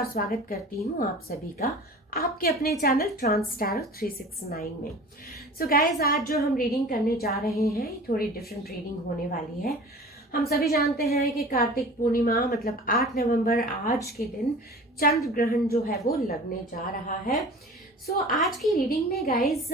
और स्वागत करती हूँ आप सभी का आपके अपने चैनल ट्रांस टैरो 369 में। सो गाइज, आज जो हम रीडिंग करने जा रहे हैं थोड़ी डिफरेंट रीडिंग होने वाली है। हम सभी जानते हैं कि कार्तिक पूर्णिमा मतलब 8 नवंबर आज के दिन चंद्र ग्रहण जो है वो लगने जा रहा है। आज की रीडिंग में गाइज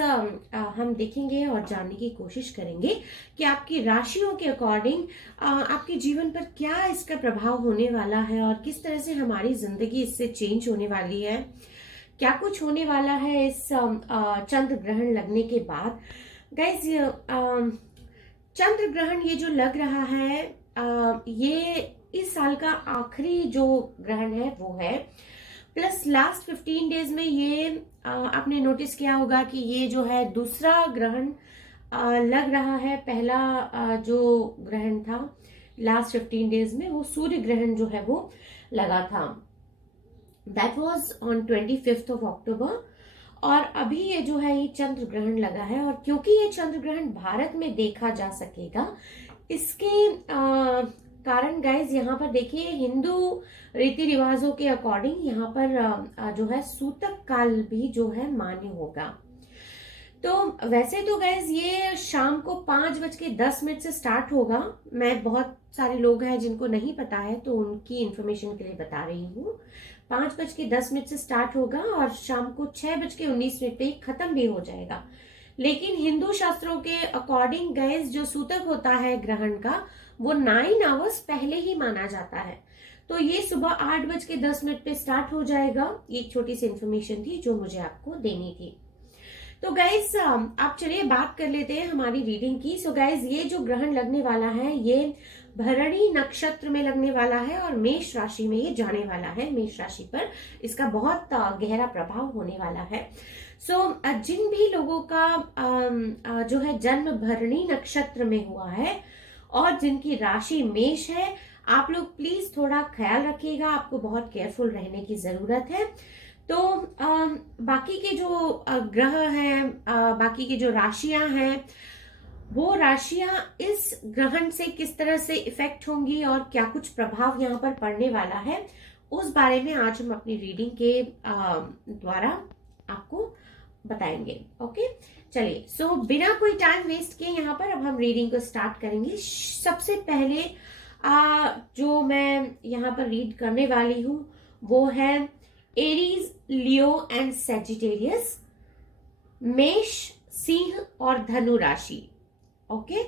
हम देखेंगे और जानने की कोशिश करेंगे कि आपकी राशियों के अकॉर्डिंग आपके जीवन पर क्या इसका प्रभाव होने वाला है और किस तरह से हमारी जिंदगी इससे चेंज होने वाली है, क्या कुछ होने वाला है इस चंद्र ग्रहण लगने के बाद। गाइज, चंद्र ग्रहण ये जो लग रहा है ये इस साल का आखिरी जो ग्रहण है वो है, प्लस लास्ट 15 डेज में ये आपने नोटिस किया होगा कि ये जो है दूसरा ग्रहण लग रहा है। पहला जो ग्रहण था लास्ट 15 डेज में वो सूर्य ग्रहण जो है वो लगा था, that was on 25th of October. और अभी ये जो है ये चंद्र ग्रहण लगा है, और क्योंकि ये चंद्र ग्रहण भारत में देखा जा सकेगा इसके कारण गाइज यहाँ पर देखिए हिंदू रीति रिवाजों के अकॉर्डिंग यहाँ पर जो है सूतक काल भी जो है मान्य होगा। तो वैसे तो गाइज ये शाम को 5:10 से स्टार्ट होगा। मैं बहुत सारे लोग हैं जिनको नहीं पता है तो उनकी इंफॉर्मेशन के लिए बता रही हूँ। 5:10 से स्टार्ट होगा और शाम को 6:19 पे ही खत्म भी हो जाएगा। लेकिन हिंदू शास्त्रों के अकॉर्डिंग गाइज जो सूतक होता है ग्रहण का वो 9 आवर्स पहले ही माना जाता है। तो ये सुबह 8:10 पे स्टार्ट हो जाएगा। ये एक छोटी सी इंफॉर्मेशन थी जो मुझे आपको देनी थी। तो गाइज आप चलिए बात कर लेते हैं हमारी रीडिंग की। सो गाइज ये जो ग्रहण लगने वाला है ये भरणी नक्षत्र में लगने वाला है और मेष राशि में ये जाने वाला है। मेष राशि पर इसका बहुत गहरा प्रभाव होने वाला है। जिन भी लोगों का जो है जन्म भरणी नक्षत्र में हुआ है और जिनकी राशि मेष है, आप लोग प्लीज थोड़ा ख्याल रखिएगा, आपको बहुत केयरफुल रहने की जरूरत है। तो बाकी के जो ग्रह हैं, बाकी की जो राशियां हैं, वो राशियां इस ग्रहण से किस तरह से इफेक्ट होंगी और क्या कुछ प्रभाव यहाँ पर पड़ने वाला है, उस बारे में आज हम अपनी रीडिंग के द्वारा आपको बताएंगे। ओके, चलिए। बिना कोई टाइम वेस्ट किए यहाँ पर अब हम रीडिंग को स्टार्ट करेंगे। सबसे पहले जो मैं यहाँ पर रीड करने वाली हूँ वो है एरीज, लियो एंड सेजिटेरियस, मेष, सिंह और धनु राशि। ओके,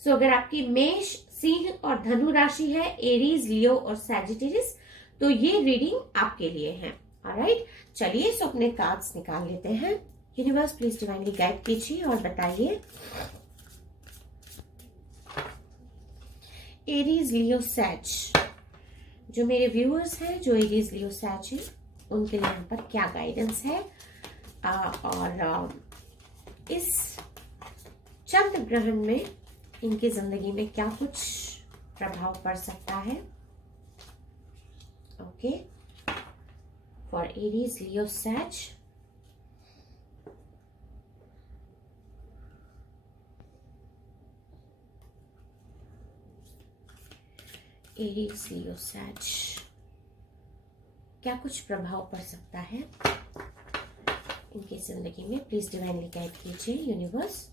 अगर आपकी मेष, सिंह और धनु राशि है, एरीज, लियो और सेजिटेरियस, तो ये रीडिंग आपके लिए है। ऑलराइट, चलिए अपने कार्ड्स निकाल लेते हैं। यूनिवर्स प्लीज डिवाइनली गाइड कीजिए और बताइए एरीज, लियो, सैज, जो मेरे व्यूअर्स हैं जो एरीज, लियो, सैज है, उनके लिए यहाँ पर क्या गाइडेंस है और इस चंद्र ग्रहण में इनकी जिंदगी में क्या कुछ प्रभाव पड़ सकता है। ओके, फॉर एरीज, लियो, सैज। एरीज, लियो, सैज, क्या कुछ प्रभाव पड़ सकता है इनकी जिंदगी में, प्लीज डिवाइनली गाइड कीजिए यूनिवर्स।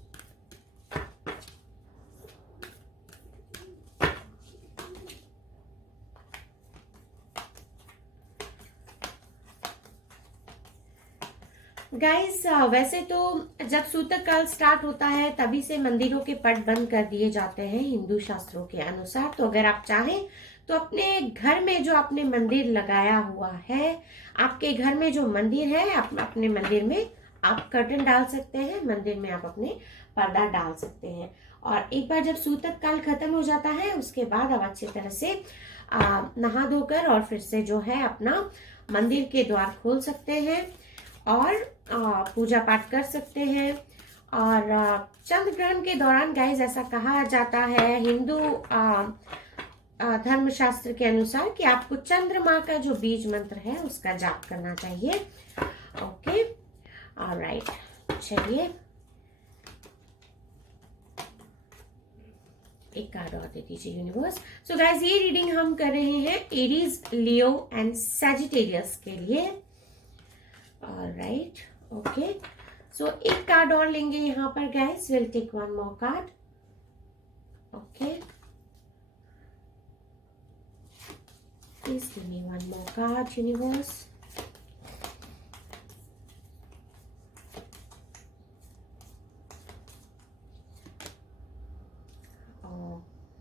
गाइस, वैसे तो जब सूतक काल स्टार्ट होता है तभी से मंदिरों के पट बंद कर दिए जाते हैं हिंदू शास्त्रों के अनुसार। तो अगर आप चाहें तो अपने घर में जो आपने मंदिर लगाया हुआ है, आपके घर में जो मंदिर है, आप अपने मंदिर में आप कर्टन डाल सकते हैं, मंदिर में आप अपने पर्दा डाल सकते हैं। और एक बार जब सूतक काल खत्म हो जाता है उसके बाद आप अच्छी तरह से नहा धोकर और फिर से जो है अपना मंदिर के द्वार खोल सकते हैं और पूजा पाठ कर सकते हैं। और चंद्र ग्रहण के दौरान गाइज ऐसा कहा जाता है हिंदू धर्मशास्त्र के अनुसार कि आपको चंद्रमा का जो बीज मंत्र है उसका जाप करना चाहिए। ओके, ऑलराइट, चलिए एक कार्ड और दे दीजिए यूनिवर्स। सो गाइस ये रीडिंग हम कर रहे हैं एरीज, लियो एंड सैजिटेरियस के लिए। Alright, okay. सो एक कार्ड और लेंगे यहाँ पर guys, will take one more card. Okay, please give me one more card universe.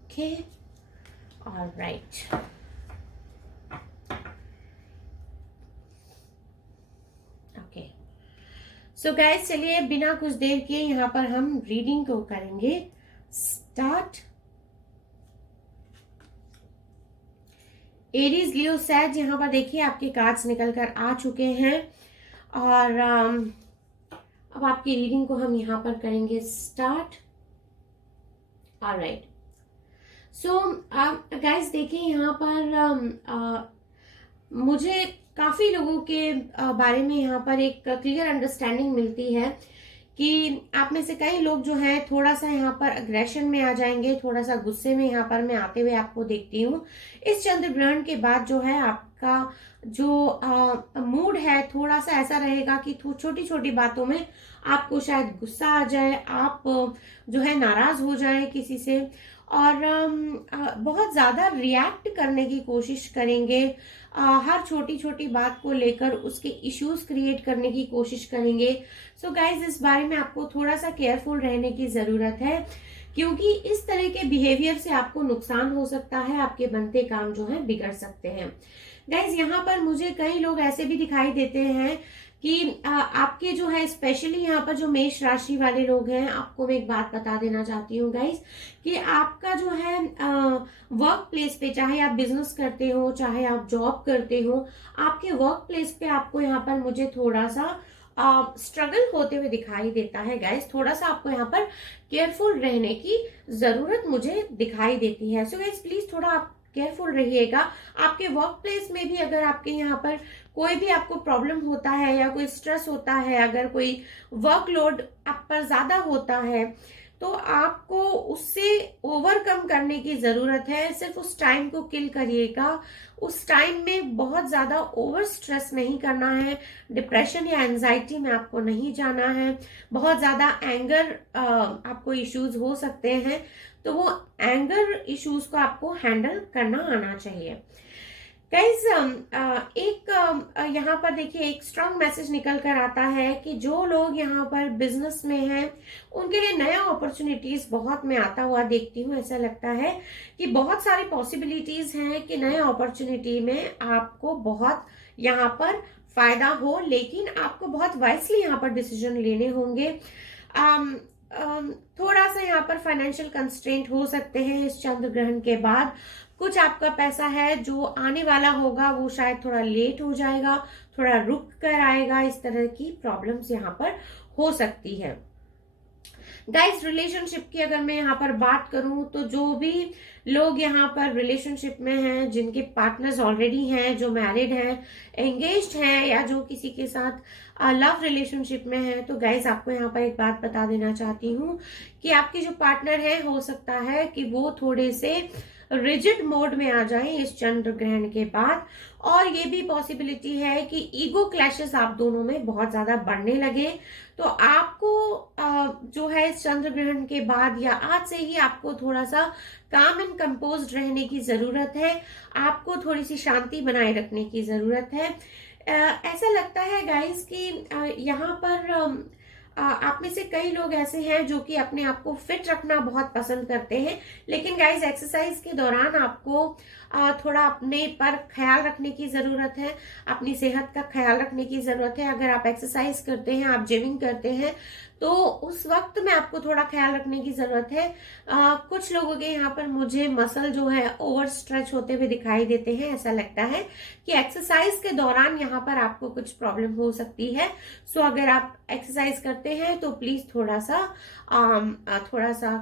Okay, all right. Okay. So guys, चलिए बिना कुछ देर के यहाँ पर हम रीडिंग को करेंगे स्टार्ट। एरीज, लियो, सैज, यहाँ पर देखिए आपके कार्ड्स निकल कर आ चुके हैं और अब आपकी रीडिंग को हम यहाँ पर करेंगे स्टार्ट। ऑलराइट, सो गाइस देखिए यहाँ पर मुझे काफ़ी लोगों के बारे में यहाँ पर एक क्लियर अंडरस्टैंडिंग मिलती है कि आप में से कई लोग जो हैं थोड़ा सा यहाँ पर अग्रेशन में आ जाएंगे, थोड़ा सा गुस्से में यहाँ पर मैं आते हुए आपको देखती हूँ। इस चंद्र ग्रहण के बाद जो है आपका जो मूड है थोड़ा सा ऐसा रहेगा कि छोटी छोटी बातों में आपको शायद गुस्सा आ जाए, आप जो है नाराज हो जाए किसी से और बहुत ज़्यादा रिएक्ट करने की कोशिश करेंगे, हर छोटी छोटी बात को लेकर उसके इश्यूज क्रिएट करने की कोशिश करेंगे। सो गाइज इस बारे में आपको थोड़ा सा केयरफुल रहने की ज़रूरत है क्योंकि इस तरह के बिहेवियर से आपको नुकसान हो सकता है, आपके बनते काम जो है बिगड़ सकते हैं। गाइज यहाँ पर मुझे कई लोग ऐसे भी दिखाई देते हैं कि आपके जो है स्पेशली यहाँ पर जो मेष राशि वाले लोग हैं, आपको मैं एक बात बता देना चाहती हूँ गाइस कि आपका जो है वर्क प्लेस पे, चाहे आप बिजनेस करते हो चाहे आप जॉब करते हो, आपके वर्क प्लेस पे आपको यहाँ पर मुझे थोड़ा सा स्ट्रगल होते हुए दिखाई देता है गाइस। थोड़ा सा आपको यहाँ पर केयरफुल रहने की जरूरत मुझे दिखाई देती है। सो गाइस प्लीज थोड़ा आप केयरफुल रहिएगा। आपके वर्क प्लेस में भी अगर आपके यहाँ पर कोई भी आपको प्रॉब्लम होता है या कोई स्ट्रेस होता है, अगर कोई वर्कलोड आप पर ज्यादा होता है तो आपको उससे ओवरकम करने की जरूरत है। सिर्फ उस टाइम को किल करिएगा, उस टाइम में बहुत ज्यादा ओवर स्ट्रेस नहीं करना है, डिप्रेशन या एंजाइटी में आपको नहीं जाना है, बहुत ज्यादा एंगर आपको इश्यूज हो सकते हैं तो वो एंगर इश्यूज को आपको हैंडल करना आना चाहिए। गाइज एक यहाँ पर देखिए एक स्ट्रांग मैसेज निकल कर आता है कि जो लोग यहाँ पर बिजनेस में हैं उनके लिए नया अपॉर्चुनिटीज बहुत मैं आता हुआ देखती हूँ। ऐसा लगता है कि बहुत सारी पॉसिबिलिटीज हैं कि नए अपॉर्चुनिटी में आपको बहुत यहाँ पर फायदा हो, लेकिन आपको बहुत वाइसली यहाँ पर डिसीजन लेने होंगे। थोड़ा सा यहाँ पर फाइनेंशियल कंस्ट्रेंट हो सकते हैं इस चंद्र ग्रहण के बाद। कुछ आपका पैसा है जो आने वाला होगा वो शायद थोड़ा लेट हो जाएगा, थोड़ा रुक कर आएगा, इस तरह की प्रॉब्लम्स यहाँ पर हो सकती है। गाइस रिलेशनशिप की अगर मैं यहाँ पर बात करूं तो जो भी लोग यहाँ पर रिलेशनशिप में हैं, जिनके पार्टनर्स ऑलरेडी हैं, जो मैरिड हैं, एंगेज्ड हैं या जो किसी के साथ लव रिलेशनशिप में है, तो गाइस आपको यहाँ पर एक बात बता देना चाहती हूँ कि आपके जो पार्टनर है हो सकता है कि वो थोड़े से रिजिड मोड में आ जाए इस चंद्र ग्रहण के बाद, और ये भी पॉसिबिलिटी है कि ईगो क्लैशेस आप दोनों में बहुत ज्यादा बढ़ने लगे। तो आपको जो है इस चंद्र ग्रहण के बाद या आज से ही आपको थोड़ा सा काम एंड कंपोज्ड रहने की जरूरत है, आपको थोड़ी सी शांति बनाए रखने की जरूरत है। ऐसा लगता है गाइस कि यहाँ पर आप में से कई लोग ऐसे हैं जो कि अपने आप को फिट रखना बहुत पसंद करते हैं, लेकिन गाइस एक्सरसाइज के दौरान आपको थोड़ा अपने पर ख्याल रखने की जरूरत है, अपनी सेहत का ख्याल रखने की जरूरत है। अगर आप एक्सरसाइज करते हैं, आप जिमिंग करते हैं, तो उस वक्त में आपको थोड़ा ख्याल रखने की जरूरत है। कुछ लोगों के यहाँ पर मुझे मसल जो है ओवर स्ट्रेच होते हुए दिखाई देते हैं। ऐसा लगता है कि एक्सरसाइज के दौरान यहाँ पर आपको कुछ प्रॉब्लम हो सकती है। सो अगर आप एक्सरसाइज करते हैं तो प्लीज थोड़ा सा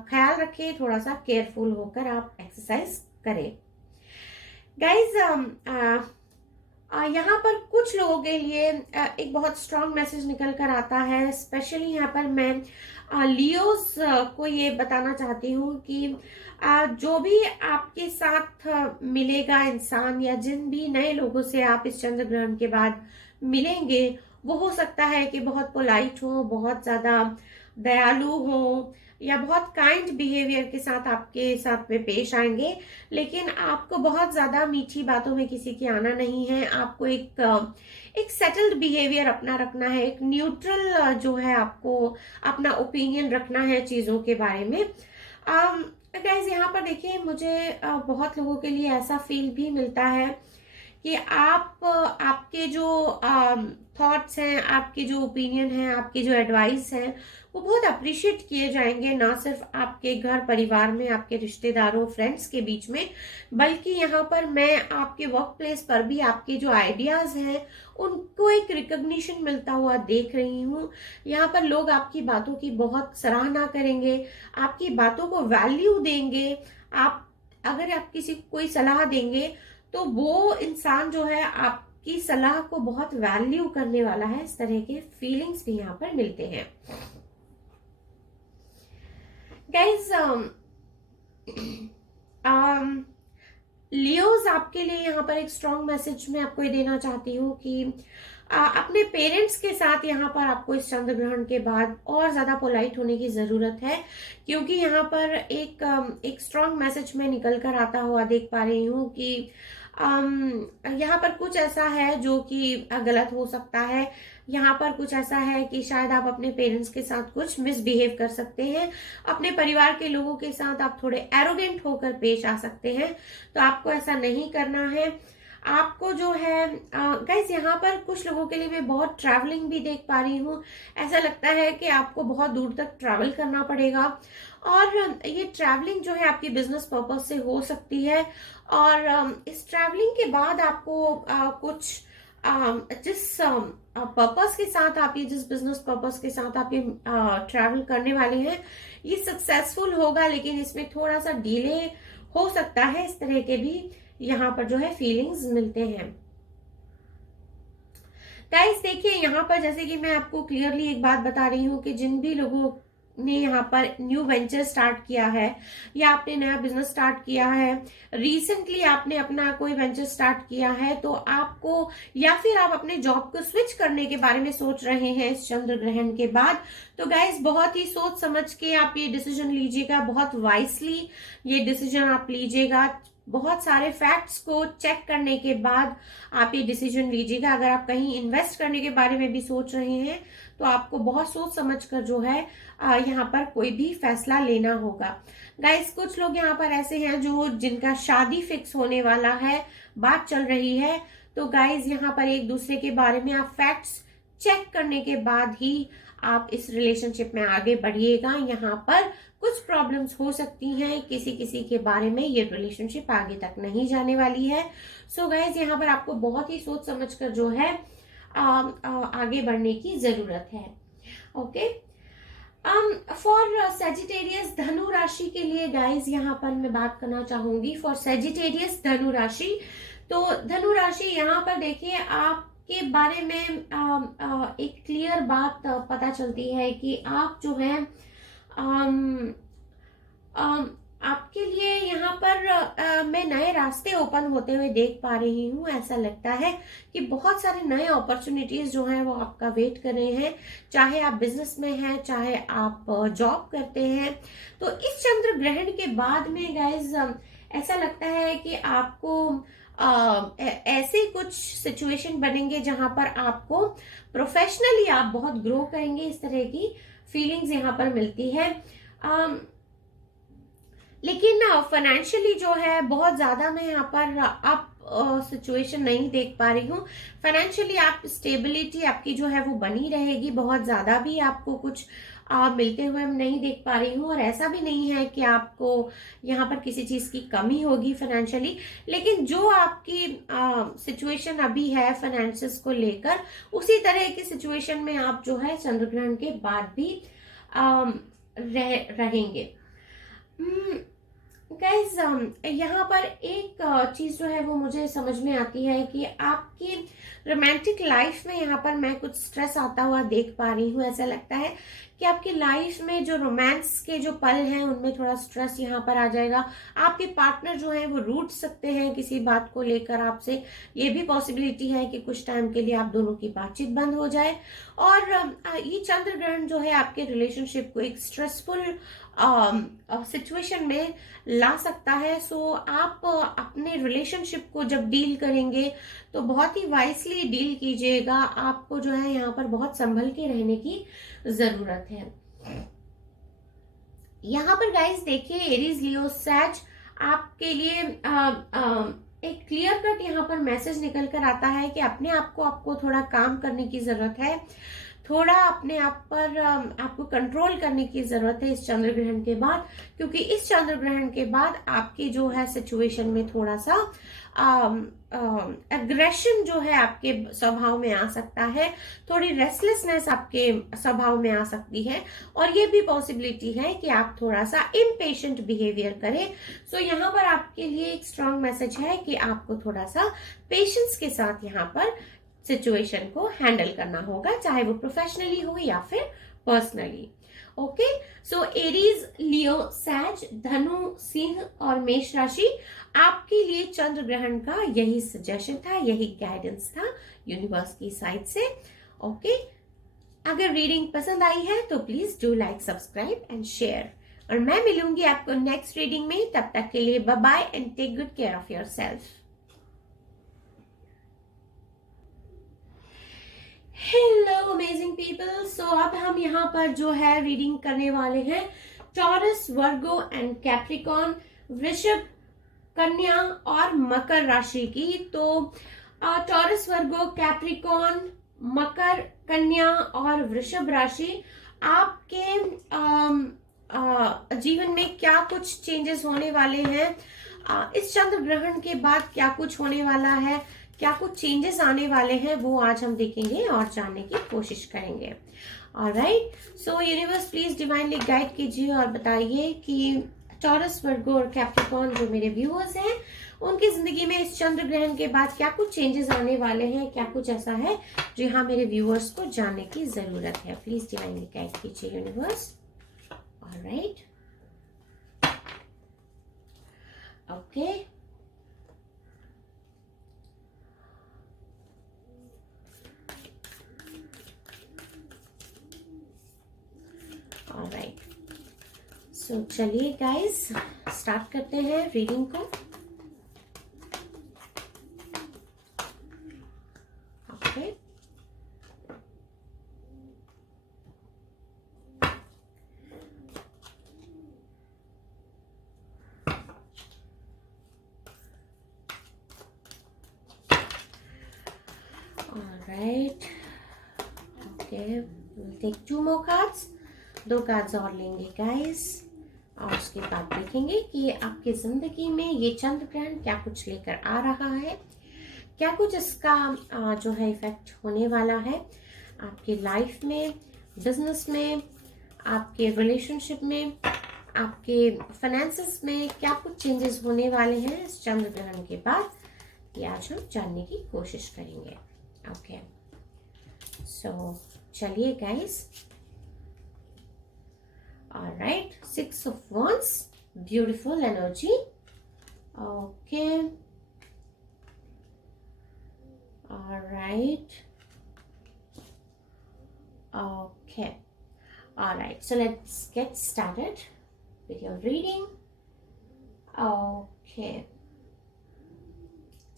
ख्याल रखें, थोड़ा सा केयरफुल होकर आप एक्सरसाइज करें। गाइज यहाँ पर कुछ लोगों के लिए एक बहुत स्ट्रांग मैसेज निकल कर आता है। स्पेशली यहाँ पर मैं लियोस को ये बताना चाहती हूँ कि जो भी आपके साथ मिलेगा इंसान, या जिन भी नए लोगों से आप इस चंद्र ग्रहण के बाद मिलेंगे, वो हो सकता है कि बहुत पोलाइट हो, बहुत ज्यादा दयालु हो, या बहुत काइंड बिहेवियर के साथ आपके साथ में पेश आएंगे। लेकिन आपको बहुत ज्यादा मीठी बातों में किसी की आना नहीं है। आपको एक सेटल्ड बिहेवियर अपना रखना है, एक न्यूट्रल जो है आपको अपना ओपिनियन रखना है चीजों के बारे में। गाइज यहाँ पर देखिए, मुझे बहुत लोगों के लिए ऐसा फील भी मिलता है कि आपके जो थॉट्स हैं, आपके जो ओपिनियन हैं, आपके जो एडवाइस हैं, वो बहुत अप्रिशिएट किए जाएंगे, ना सिर्फ आपके घर परिवार में, आपके रिश्तेदारों फ्रेंड्स के बीच में, बल्कि यहाँ पर मैं आपके वर्क प्लेस पर भी आपके जो आइडियाज हैं उनको एक रिकग्निशन मिलता हुआ देख रही हूँ। यहाँ पर लोग आपकी बातों की बहुत सराहना करेंगे, आपकी बातों को वैल्यू देंगे। अगर आप किसी को कोई सलाह देंगे तो वो इंसान जो है आपकी सलाह को बहुत वैल्यू करने वाला है। इस तरह के फीलिंग्स भी यहाँ पर मिलते हैं। गाइज लियोज, आपके लिए यहाँ पर एक स्ट्रॉन्ग मैसेज मैं आपको ये देना चाहती हूँ कि अपने पेरेंट्स के साथ यहाँ पर आपको इस चंद्र ग्रहण के बाद और ज्यादा पोलाइट होने की जरूरत है, क्योंकि यहाँ पर एक स्ट्रॉन्ग मैसेज में निकल कर आता हुआ देख पा रही हूँ कि यहाँ पर कुछ ऐसा है जो कि गलत हो सकता है। यहाँ पर कुछ ऐसा है कि शायद आप अपने पेरेंट्स के साथ कुछ मिसबिहेव कर सकते हैं, अपने परिवार के लोगों के साथ आप थोड़े एरोगेंट होकर पेश आ सकते हैं। तो आपको ऐसा नहीं करना है। आपको जो है गाइस, यहाँ पर कुछ लोगों के लिए मैं बहुत ट्रैवलिंग भी देख पा रही हूँ। ऐसा लगता है कि आपको बहुत दूर तक ट्रैवल करना पड़ेगा, और ये ट्रैवलिंग जो है आपकी बिजनेस पर्पज से हो सकती है। और इस ट्रैवलिंग के बाद आपको कुछ जिस पर्पस के साथ आप ये जिस बिजनेस पर्पस के साथ आप ये ट्रैवल करने वाले हैं, ये सक्सेसफुल होगा, लेकिन इसमें थोड़ा सा डिले हो सकता है। इस तरह के भी यहाँ पर जो है फीलिंग्स मिलते हैं। गाइस देखिए, यहाँ पर जैसे कि मैं आपको क्लियरली एक बात बता रही हूँ कि जिन भी लोगों ने यहाँ पर न्यू वेंचर स्टार्ट किया है, या आपने नया बिजनेस स्टार्ट किया है, रिसेंटली आपने अपना कोई वेंचर स्टार्ट किया है, तो आपको, या फिर आप अपने जॉब को स्विच करने के बारे में सोच रहे हैं इस चंद्र ग्रहण के बाद, तो गाइस बहुत ही सोच समझ के आप ये डिसीजन लीजिएगा। बहुत वाइसली ये डिसीजन आप लीजिएगा। बहुत सारे फैक्ट्स को चेक करने के बाद आप ये डिसीजन लीजिएगा। अगर आप कहीं इन्वेस्ट करने के बारे में भी सोच रहे हैं, तो आपको बहुत सोच समझ कर जो है यहाँ पर कोई भी फैसला लेना होगा। गाइस कुछ लोग यहाँ पर ऐसे हैं जिनका शादी फिक्स होने वाला है, बात चल रही है, तो गाइस यहाँ पर एक दूसरे के बारे में आप फैक्ट्स चेक करने के बाद ही आप इस रिलेशनशिप में आगे बढ़िएगा। यहाँ पर कुछ प्रॉब्लम्स हो सकती हैं, किसी किसी के बारे में ये रिलेशनशिप आगे तक नहीं जाने वाली है। सो गाइस यहाँ पर आपको बहुत ही सोच समझ कर जो है आगे बढ़ने की जरूरत है। ओके, फॉर सेजिटेरियस धनु राशि के लिए गाइस यहाँ पर मैं बात करना चाहूंगी। फॉर सेजिटेरियस धनु राशि, तो धनु राशि यहाँ पर देखिए, आपके बारे में एक क्लियर बात पता चलती है कि आप जो है आपके लिए यहाँ पर मैं नए रास्ते ओपन होते हुए देख पा रही हूँ। ऐसा लगता है कि बहुत सारे नए अपॉर्चुनिटीज जो हैं वो आपका वेट कर रहे हैं, चाहे आप बिजनेस में हैं, चाहे आप जॉब करते हैं। तो इस चंद्र ग्रहण के बाद में गाइज ऐसा लगता है कि आपको ऐसे कुछ सिचुएशन बनेंगे जहां पर आपको प्रोफेशनली आप बहुत ग्रो करेंगे। इस तरह की फीलिंग्स यहाँ पर मिलती है। लेकिन फाइनेंशियली जो है बहुत ज्यादा मैं यहाँ पर अप सिचुएशन नहीं देख पा रही हूँ। फाइनेंशियली आप स्टेबिलिटी आपकी जो है वो बनी रहेगी, बहुत ज्यादा भी आपको कुछ मिलते हुए मैं नहीं देख पा रही हूँ। और ऐसा भी नहीं है कि आपको यहाँ पर किसी चीज की कमी होगी फाइनेंशियली, लेकिन जो आपकी सिचुएशन अभी है फाइनेंसिस को लेकर, उसी तरह की सिचुएशन में आप जो है चंद्र ग्रहण के बाद भी रहेंगे। गाइज यहाँ पर एक चीज जो है वो मुझे समझ में आती है कि आपकी रोमांटिक लाइफ में यहाँ पर मैं कुछ स्ट्रेस आता हुआ देख पा रही हूँ। ऐसा लगता है कि आपकी लाइफ में जो रोमांस के जो पल हैं उनमें थोड़ा स्ट्रेस यहाँ पर आ जाएगा। आपके पार्टनर जो है वो रूठ सकते हैं किसी बात को लेकर आपसे। ये भी पॉसिबिलिटी है कि कुछ टाइम के लिए आप दोनों की बातचीत बंद हो जाए। और ये चंद्र ग्रहण जो है आपके रिलेशनशिप को एक स्ट्रेसफुल सिचुएशन में ला सकता है। सो आप अपने रिलेशनशिप को जब डील करेंगे तो बहुत ही वाइसली डील कीजिएगा। आपको जो है यहाँ पर बहुत संभल के रहने की जरूरत है। यहाँ पर गाइस देखिए, एरीज, लियो, सैज आपके लिए एक क्लियर कट यहाँ पर मैसेज निकल कर आता है कि अपने आप को आपको थोड़ा काम करने की जरूरत है। थोड़ा अपने आप पर आपको कंट्रोल करने की जरूरत है इस चंद्र ग्रहण के बाद, क्योंकि इस चंद्र ग्रहण के बाद आपकी जो है सिचुएशन में थोड़ा सा एग्रेशन जो है आपके स्वभाव में आ सकता है। थोड़ी रेस्टलेसनेस आपके स्वभाव में आ सकती है और ये भी पॉसिबिलिटी है कि आप थोड़ा सा इम्पेशेंट बिहेवियर करें। सो यहाँ पर आपके लिए एक स्ट्रांग मैसेज है कि आपको थोड़ा सा पेशेंस के साथ यहाँ पर सिचुएशन को हैंडल करना होगा, चाहे वो प्रोफेशनली हो या फिर पर्सनली। ओके, सो एरीज, लियो, सैज, धनु, सिंह और मेष राशि आपके लिए चंद्र ग्रहण का यही सजेशन था, यही गाइडेंस था यूनिवर्स की साइड से। ओके, अगर रीडिंग पसंद आई है तो please do like, subscribe and share. और मैं मिलूंगी आपको नेक्स्ट रीडिंग में। तब तक के लिए bye bye and take good care of yourself. Hello amazing people. So अब हम यहाँ पर जो है रीडिंग करने वाले हैं टॉरस, वर्गो एंड कैप्रिकॉन, वृषभ, कन्या और मकर राशि की। तो टॉरस, वर्गो, कैप्रिकॉन, मकर, कन्या और वृषभ राशि आपके जीवन में क्या कुछ चेंजेस होने वाले हैं, इस चंद्र ग्रहण के बाद क्या कुछ होने वाला है, क्या कुछ चेंजेस आने वाले हैं, वो आज हम देखेंगे और जानने की कोशिश करेंगे। Alright, so universe please divinely guide कीजिए और बताइए कि टॉरस, वर्गो और कैप्रिकॉन जो मेरे व्यूअर्स हैं उनकी जिंदगी में इस चंद्र ग्रहण के बाद क्या कुछ चेंजेस आने वाले हैं, क्या कुछ ऐसा है जो यहाँ मेरे व्यूअर्स को जानने की जरूरत है। प्लीज डिवाइनली गाइड कीजिए यूनिवर्स। ऑलराइट, ओके, ऑलराइट, सो चलिए गाइस स्टार्ट करते हैं रीडिंग को। Okay, alright, okay, we'll take 2 more cards। 2 cards और लेंगे गाइस और उसके बाद देखेंगे कि आपकी जिंदगी में ये चंद्र ग्रहण क्या कुछ लेकर आ रहा है, क्या कुछ इसका जो है इफेक्ट होने वाला है आपकी लाइफ में, बिजनेस में, आपके रिलेशनशिप में, आपके फाइनेंसेस में, क्या कुछ चेंजेस होने वाले हैं इस चंद्र ग्रहण के बाद, ये आज हम जानने की कोशिश करेंगे। ओके, सो चलिए guys. Alright, 6 of Wands, beautiful energy. Okay, alright, okay, alright, so let's get started with your reading. Okay,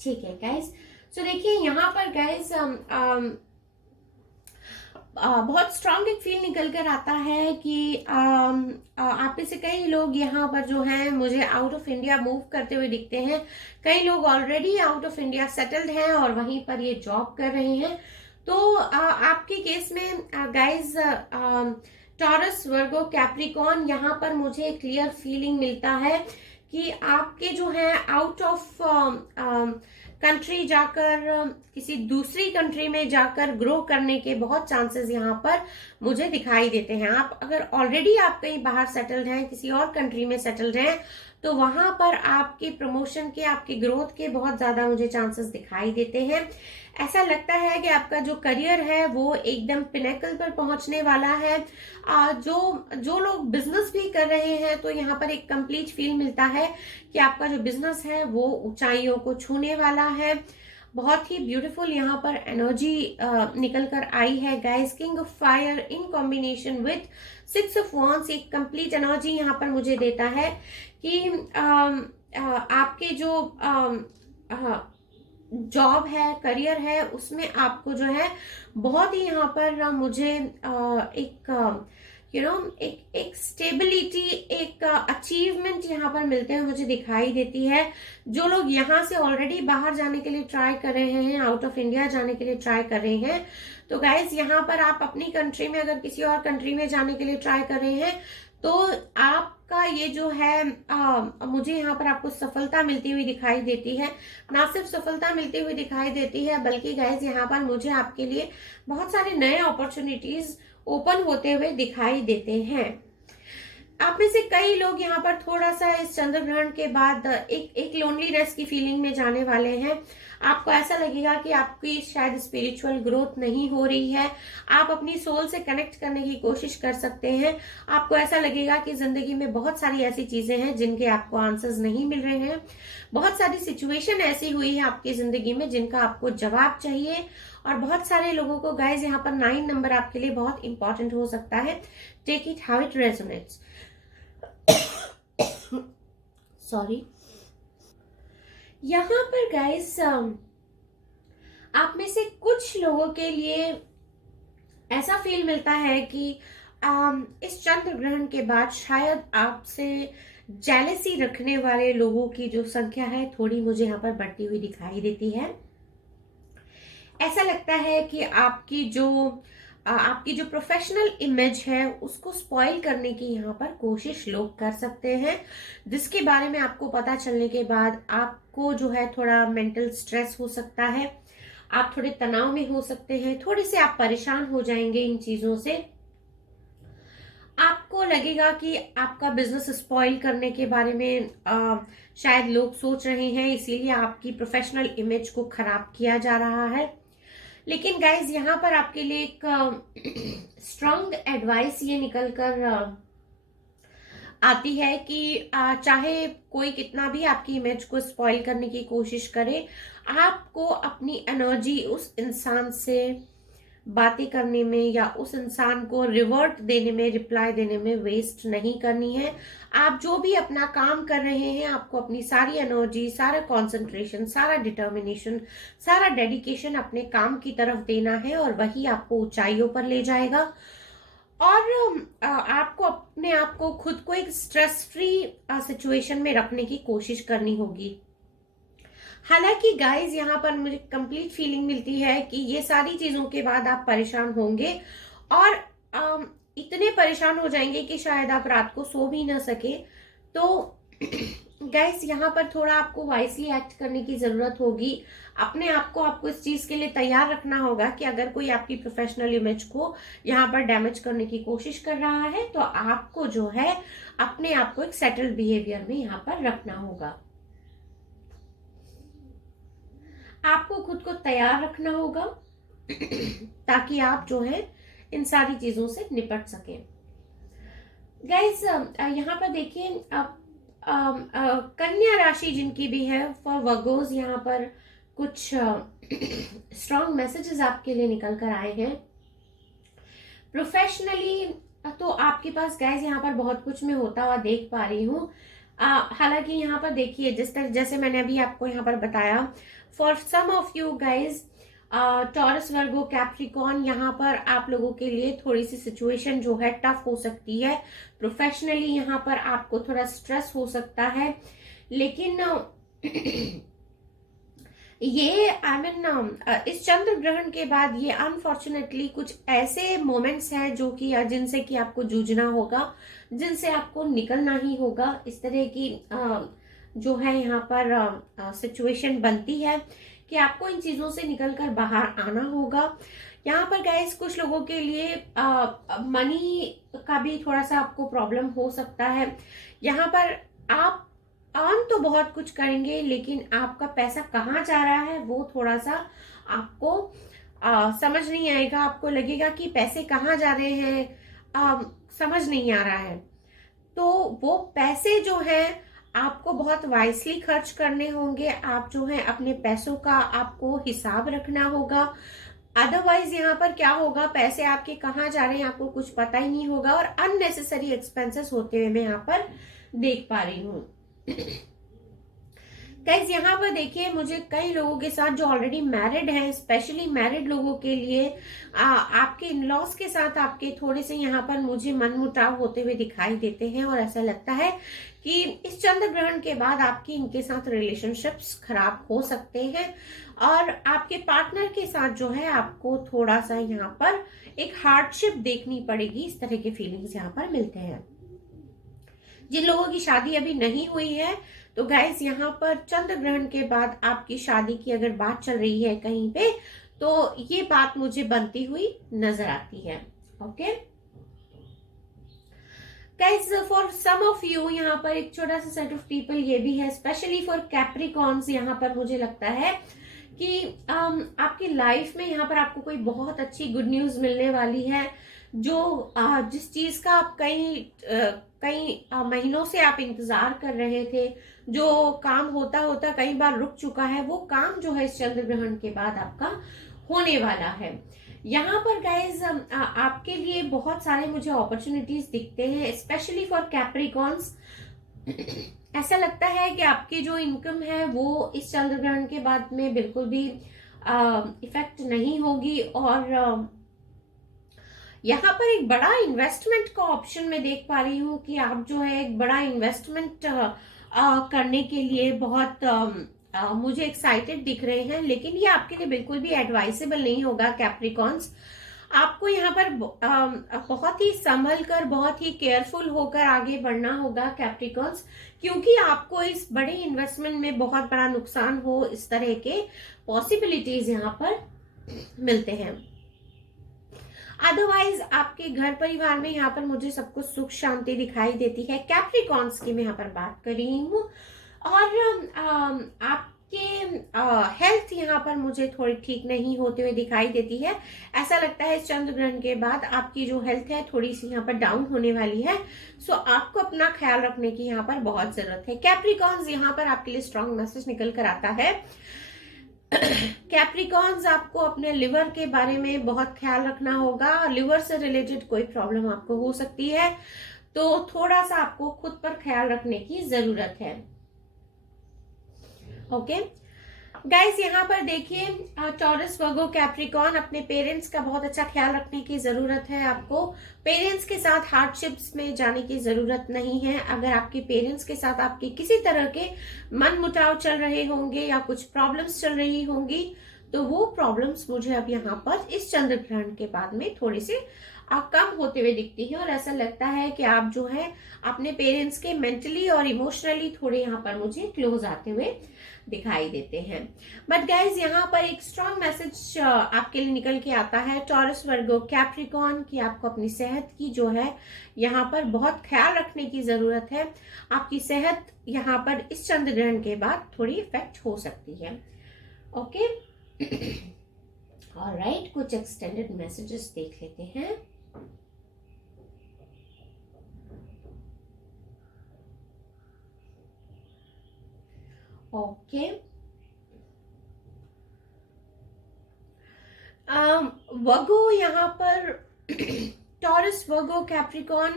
ठीक है guys। so देखिए यहाँ पर guys बहुत स्ट्रांग एक फील निकल कर आता है कि आप में से कई लोग यहाँ पर जो हैं मुझे आउट ऑफ इंडिया मूव करते हुए दिखते हैं। कई लोग already out of India settled हैं और वहीं पर ये जॉब कर रहे हैं। तो आपके केस में गाइज टॉरस, वर्गो, कैप्रिकॉन, यहाँ पर मुझे क्लियर फीलिंग मिलता है कि आपके जो है आउट ऑफ कंट्री जाकर, किसी दूसरी कंट्री में जाकर ग्रो करने के बहुत चांसेस यहाँ पर मुझे दिखाई देते हैं। आप अगर ऑलरेडी आप कहीं बाहर सेटल्ड हैं, किसी और कंट्री में सेटल्ड हैं, तो वहां पर आपके प्रमोशन के, आपके ग्रोथ के बहुत ज्यादा मुझे चांसेस दिखाई देते हैं। ऐसा लगता है कि आपका जो करियर है वो एकदम पिनेकल पर पहुंचने वाला है। जो लोग बिजनेस भी कर रहे हैं, तो यहाँ पर एक कंप्लीट फील मिलता है कि आपका जो बिजनेस है वो ऊंचाइयों को छूने वाला है। बहुत ही ब्यूटीफुल यहाँ पर एनर्जी निकल कर आई है guys. King of fire in combination with 6 of wands, एक कंप्लीट एनर्जी यहाँ पर मुझे देता है कि आपके जो जॉब है, करियर है, उसमें आपको जो है बहुत ही यहाँ पर मुझे एक एक स्टेबिलिटी, एक अचीवमेंट यहाँ पर मिलते हुए मुझे दिखाई देती है। जो लोग यहाँ से ऑलरेडी बाहर जाने के लिए ट्राई कर रहे हैं, आउट ऑफ इंडिया जाने के लिए ट्राई कर रहे हैं, तो गाइज यहाँ पर आप अपनी कंट्री में अगर किसी और कंट्री में जाने के लिए ट्राई कर रहे हैं, तो आपका ये जो है मुझे यहाँ पर आपको सफलता मिलती हुई दिखाई देती है। ना सिर्फ सफलता मिलती हुई दिखाई देती है, बल्कि गाइज यहाँ पर मुझे आपके लिए बहुत सारे नए अपॉर्चुनिटीज ओपन होते हुए दिखाई देते हैं। आप में से कई लोग यहाँ पर थोड़ा सा इस चंद्र ग्रहण के बाद एक लोनलीनेस की फीलिंग में जाने वाले हैं। आपको ऐसा लगेगा कि आपकी शायद स्पिरिचुअल ग्रोथ नहीं हो रही है। आप अपनी सोल से कनेक्ट करने की कोशिश कर सकते हैं। आपको ऐसा लगेगा कि जिंदगी में बहुत सारी ऐसी चीजें हैं जिनके आपको आंसर्स नहीं मिल रहे हैं। बहुत सारी सिचुएशन ऐसी हुई है आपकी जिंदगी में जिनका आपको जवाब चाहिए। और बहुत सारे लोगों को गाइज यहाँ पर 9 नंबर आपके लिए बहुत इंपॉर्टेंट हो सकता है। Take it how it resonates. Sorry. यहाँ पर गाइस आप में से कुछ लोगों के लिए ऐसा फील मिलता है कि इस चंद्र ग्रहण के बाद शायद आपसे जेलेसी रखने वाले लोगों की जो संख्या है थोड़ी मुझे यहाँ पर बढ़ती हुई दिखाई देती है। ऐसा लगता है कि आपकी जो प्रोफेशनल इमेज है उसको स्पॉइल करने की यहाँ पर कोशिश लोग कर सकते हैं, जिसके बारे में आपको पता चलने के बाद आपको जो है थोड़ा मेंटल स्ट्रेस हो सकता है। आप थोड़े तनाव में हो सकते हैं, थोड़े से आप परेशान हो जाएंगे इन चीजों से। आपको लगेगा कि आपका बिजनेस स्पॉइल करने के बारे में शायद लोग सोच रहे हैं, इसीलिए आपकी प्रोफेशनल इमेज को खराब किया जा रहा है। लेकिन गाइज यहाँ पर आपके लिए एक स्ट्रॉन्ग एडवाइस ये निकल कर आती है कि चाहे कोई कितना भी आपकी इमेज को स्पॉइल करने की कोशिश करे, आपको अपनी एनर्जी उस इंसान से बातें करने में या उस इंसान को रिवर्ट देने में, रिप्लाई देने में वेस्ट नहीं करनी है। आप जो भी अपना काम कर रहे हैं, आपको अपनी सारी एनर्जी, सारा कंसंट्रेशन, सारा डिटर्मिनेशन, सारा डेडिकेशन अपने काम की तरफ देना है और वही आपको ऊंचाइयों पर ले जाएगा। और आपको अपने आप को, खुद को एक स्ट्रेस फ्री सिचुएशन में रखने की कोशिश करनी होगी। हालांकि गाइज यहाँ पर मुझे कंप्लीट फीलिंग मिलती है कि ये सारी चीजों के बाद आप परेशान होंगे और इतने परेशान हो जाएंगे कि शायद आप रात को सो भी ना सके। तो गाइज यहाँ पर थोड़ा आपको वाइसली एक्ट करने की जरूरत होगी। अपने आप को, आपको इस चीज के लिए तैयार रखना होगा कि अगर कोई आपकी प्रोफेशनल इमेज को यहाँ पर डैमेज करने की कोशिश कर रहा है, तो आपको जो है अपने आप को एक सेटल्ड बिहेवियर में यहाँ पर रखना होगा। आपको खुद को तैयार रखना होगा ताकि आप जो है इन सारी चीजों से निपट सकें। गाइस यहाँ पर देखिए, कन्या राशि जिनकी भी है, फॉर वर्गोज यहाँ पर कुछ स्ट्रॉन्ग मैसेजेस आपके लिए निकल कर आए हैं। प्रोफेशनली तो आपके पास गाइस यहाँ पर बहुत कुछ मैं होता हुआ देख पा रही हूँ। हालांकि यहाँ पर देखिए, जैसे मैंने अभी आपको यहाँ पर बताया, for some of you guys, Taurus, Virgo, Capricorn, यहाँ पर आप लोगों के लिए थोड़ी सी सिचुएशन जो है टफ हो सकती है। प्रोफेशनली यहाँ पर आपको थोड़ा स्ट्रेस हो सकता है, लेकिन ये इस चंद्र ग्रहण के बाद ये अनफॉर्चुनेटली कुछ ऐसे मोमेंट्स हैं जो कि जिनसे कि आपको जूझना होगा, जिनसे आपको निकलना ही होगा। इस तरह की जो है यहाँ पर सिचुएशन बनती है कि आपको इन चीजों से निकलकर बाहर आना होगा। यहाँ पर गाइस कुछ लोगों के लिए मनी का भी थोड़ा सा आपको प्रॉब्लम हो सकता है। यहाँ पर आप अर्न तो बहुत कुछ करेंगे, लेकिन आपका पैसा कहाँ जा रहा है वो थोड़ा सा आपको समझ नहीं आएगा। आपको लगेगा कि पैसे कहाँ जा रहे हैं, समझ नहीं आ रहा है। तो वो पैसे जो है आपको बहुत वाइसली खर्च करने होंगे। आप जो है अपने पैसों का आपको हिसाब रखना होगा। अदरवाइज यहाँ पर क्या होगा, पैसे आपके कहाँ जा रहे हैं आपको कुछ पता ही नहीं होगा, और अननेसेसरी एक्सपेंसेस होते हुए मैं यहाँ पर देख पा रही हूँ। गाइज यहाँ पर देखिए, मुझे कई लोगों के साथ जो ऑलरेडी मैरिड हैं, स्पेशली मैरिड लोगों के लिए आपके इन लॉज के साथ आपके थोड़े से यहाँ पर मुझे मनमुटाव होते हुए दिखाई देते हैं, और ऐसा लगता है कि इस चंद्र ग्रहण के बाद आपकी इनके साथ रिलेशनशिप्स खराब हो सकते हैं, और आपके पार्टनर के साथ जो है आपको थोड़ा सा यहाँ पर एक हार्डशिप देखनी पड़ेगी। इस तरह के फीलिंग्स यहाँ पर मिलते हैं। जिन लोगों की शादी अभी नहीं हुई है, तो गाइस यहाँ पर चंद्र ग्रहण के बाद आपकी शादी की अगर बात चल रही है कहीं पे, तो ये बात मुझे बनती हुई नजर आती है। Okay guys, for some of you यहाँ पर एक छोटा सा सेट ऑफ पीपल ये भी है, स्पेशली फॉर कैप्रिकॉर्न्स। यहाँ पर मुझे लगता है कि आपकी लाइफ में यहाँ पर आपको कोई बहुत अच्छी गुड न्यूज मिलने वाली है। जो जिस चीज का आप कई महीनों से आप इंतजार कर रहे थे, जो काम होता होता कई बार रुक चुका है, वो काम जो है इस चंद्र ग्रहण के बाद आपका होने वाला है। यहाँ पर गाइज आपके लिए बहुत सारे मुझे अपॉर्चुनिटीज दिखते हैं, स्पेशली फॉर कैप्रिकॉर्न्स। ऐसा लगता है कि आपकी जो इनकम है वो इस चंद्र ग्रहण के बाद में बिल्कुल भी इफेक्ट नहीं होगी, और यहाँ पर एक बड़ा इन्वेस्टमेंट का ऑप्शन मैं देख पा रही हूँ कि आप जो है एक बड़ा इन्वेस्टमेंट करने के लिए बहुत मुझे एक्साइटेड दिख रहे हैं, लेकिन ये आपके लिए बिल्कुल भी एडवाइसेबल नहीं होगा कैप्रिकॉर्न्स। आपको यहाँ पर बहुत ही संभल कर, बहुत ही केयरफुल होकर आगे बढ़ना होगा कैप्रिकॉर्न्स, क्योंकि आपको इस बड़े इन्वेस्टमेंट में बहुत बड़ा नुकसान हो, इस तरह के पॉसिबिलिटीज यहाँ पर मिलते हैं। अदरवाइज आपके घर परिवार में यहाँ पर मुझे सब कुछ सुख शांति दिखाई देती है। कैप्रिकॉर्न्स की मैं यहाँ पर बात कर रही हूँ, और आपके हेल्थ यहाँ पर मुझे थोड़ी ठीक नहीं होते हुए दिखाई देती है। ऐसा लगता है इस चंद्र ग्रहण के बाद आपकी जो हेल्थ है थोड़ी सी यहाँ पर डाउन होने वाली है। सो आपको अपना ख्याल रखने की यहाँ पर बहुत जरूरत है। कैप्रिकॉर्न्स यहाँ पर आपके लिए स्ट्रॉन्ग मैसेज निकल कर आता है। कैप्रिकॉर्न्स आपको अपने लिवर के बारे में बहुत ख्याल रखना होगा। लिवर से रिलेटेड कोई प्रॉब्लम आपको हो सकती है, तो थोड़ा सा आपको खुद पर ख्याल रखने की जरूरत है। ओके गाइस, यहाँ पर देखिए टॉरस, वर्गो, कैप्रिकॉर्न, अपने पेरेंट्स का बहुत अच्छा ख्याल रखने की जरूरत है। आपको पेरेंट्स के साथ हार्डशिप्स में जाने की जरूरत नहीं है। अगर आपके पेरेंट्स के साथ आपके किसी तरह के मन मुटाव चल रहे होंगे या कुछ प्रॉब्लम्स चल रही होंगी, तो वो प्रॉब्लम्स मुझे अब यहाँ पर इस चंद्र ग्रहण के बाद में थोड़े से कम होते हुए दिखती है, और ऐसा लगता है कि आप जो है अपने पेरेंट्स के मेंटली और इमोशनली थोड़े यहाँ पर मुझे क्लोज आते हुए दिखाई देते हैं। बट गाइज, यहाँ पर एक स्ट्रॉन्ग मैसेज आपके लिए निकल के आता है टॉरस, वर्गो, कैप्रिकॉर्न, कि आपको अपनी सेहत की जो है यहाँ पर बहुत ख्याल रखने की जरूरत है। आपकी सेहत यहाँ पर इस चंद्र ग्रहण के बाद थोड़ी इफेक्ट हो सकती है। ओके ऑलराइट, कुछ एक्सटेंडेड मैसेजेस देख लेते हैं। ओके वर्गो, यहाँ पर टॉरस, वर्गो, कैप्रिकॉर्न,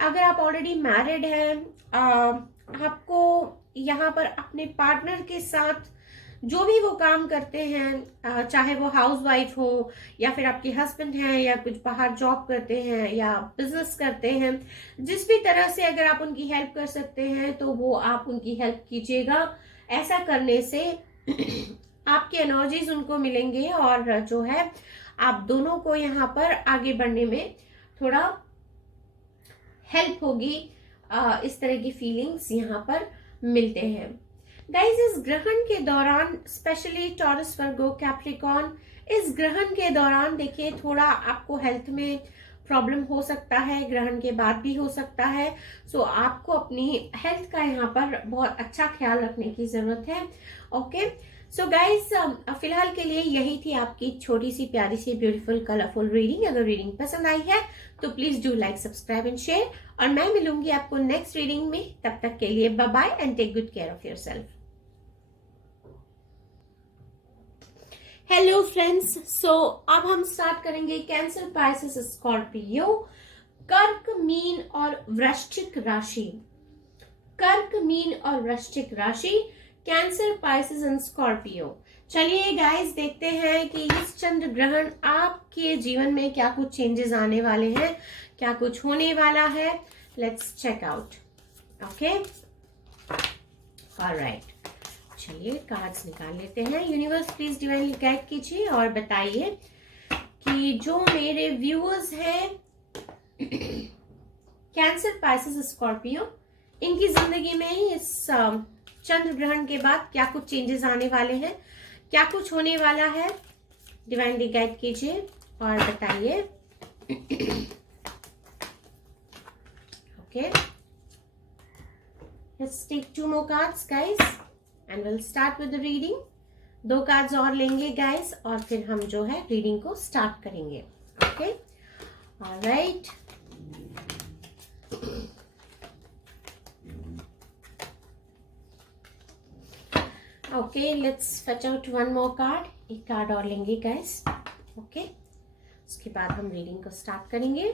अगर आप ऑलरेडी मैरिड हैं, आपको यहाँ पर अपने पार्टनर के साथ जो भी वो काम करते हैं, चाहे वो हाउस वाइफ हो या फिर आपके हस्बैंड हैं या कुछ बाहर जॉब करते हैं या बिजनेस करते हैं, जिस भी तरह से अगर आप उनकी हेल्प कर सकते हैं तो वो आप उनकी हेल्प कीजिएगा। ऐसा करने से आपकी एनर्जीज उनको मिलेंगे, और जो है आप दोनों को यहाँ पर आगे बढ़ने में थोड़ा हेल्प होगी। इस तरह की फीलिंग्स यहाँ पर मिलते हैं। गाइज इस ग्रहण के दौरान स्पेशली टॉरस, वर्गो, कैप्रिकॉर्न, इस ग्रहण के दौरान देखिए थोड़ा आपको हेल्थ में प्रॉब्लम हो सकता है, ग्रहण के बाद भी हो सकता है। सो आपको अपनी हेल्थ का यहाँ पर बहुत अच्छा ख्याल रखने की जरूरत है। ओके, सो गाइज फिलहाल के लिए यही थी आपकी छोटी सी प्यारी सी ब्यूटीफुल कलरफुल रीडिंग। अगर रीडिंग पसंद आई है तो please do like, subscribe and share, और मैं मिलूंगी आपको नेक्स्ट रीडिंग में। तब तक के लिए bye bye and take good care of yourself. Hello friends, so अब हम स्टार्ट करेंगे कैंसर, पाइसेस, स्कॉर्पियो, कर्क, मीन और वृश्चिक राशि। कर्क, मीन और वृश्चिक राशि, कैंसर, पाइसेस एंड स्कॉर्पियो। चलिए गाइस देखते हैं कि इस चंद्र ग्रहण आपके जीवन में क्या कुछ चेंजेस आने वाले हैं, क्या कुछ होने वाला है। Let's check out. Okay, alright, चलिए कार्ड्स निकाल लेते हैं। यूनिवर्स प्लीज डिवाइनली गाइड कीजिए और बताइए कि जो मेरे व्यूअर्स हैं कैंसर, पाइसेस, स्कॉर्पियो, इनकी जिंदगी में इस चंद्र ग्रहण के बाद क्या कुछ चेंजेस आने वाले हैं, क्या कुछ होने वाला है। डिवाइनली गाइड कीजिए और बताइए। Okay, let's take 2 more cards guys and we'll start with the reading। 2 cards और लेंगे गाइस और फिर हम जो है रीडिंग को स्टार्ट करेंगे। Okay, alright, okay, let's fetch out 1 more card. एक कार्ड और लेंगे गाइस। ओके, उसके बाद हम रीडिंग को स्टार्ट करेंगे।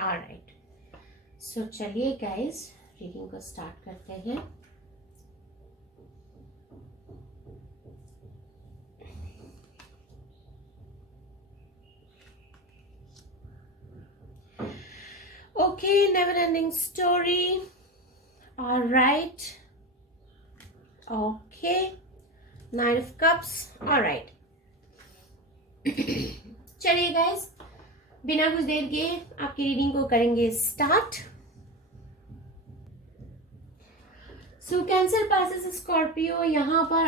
ऑलराइट, सो चलिए गाइस रीडिंग को स्टार्ट करते हैं। Okay, never ending story. Alright, okay, 9 of cups। Alright, चलिए गाइस बिना कुछ देर के आपकी रीडिंग को करेंगे स्टार्ट। सो कैंसर, पाइसेस, स्कॉर्पियो, यहाँ पर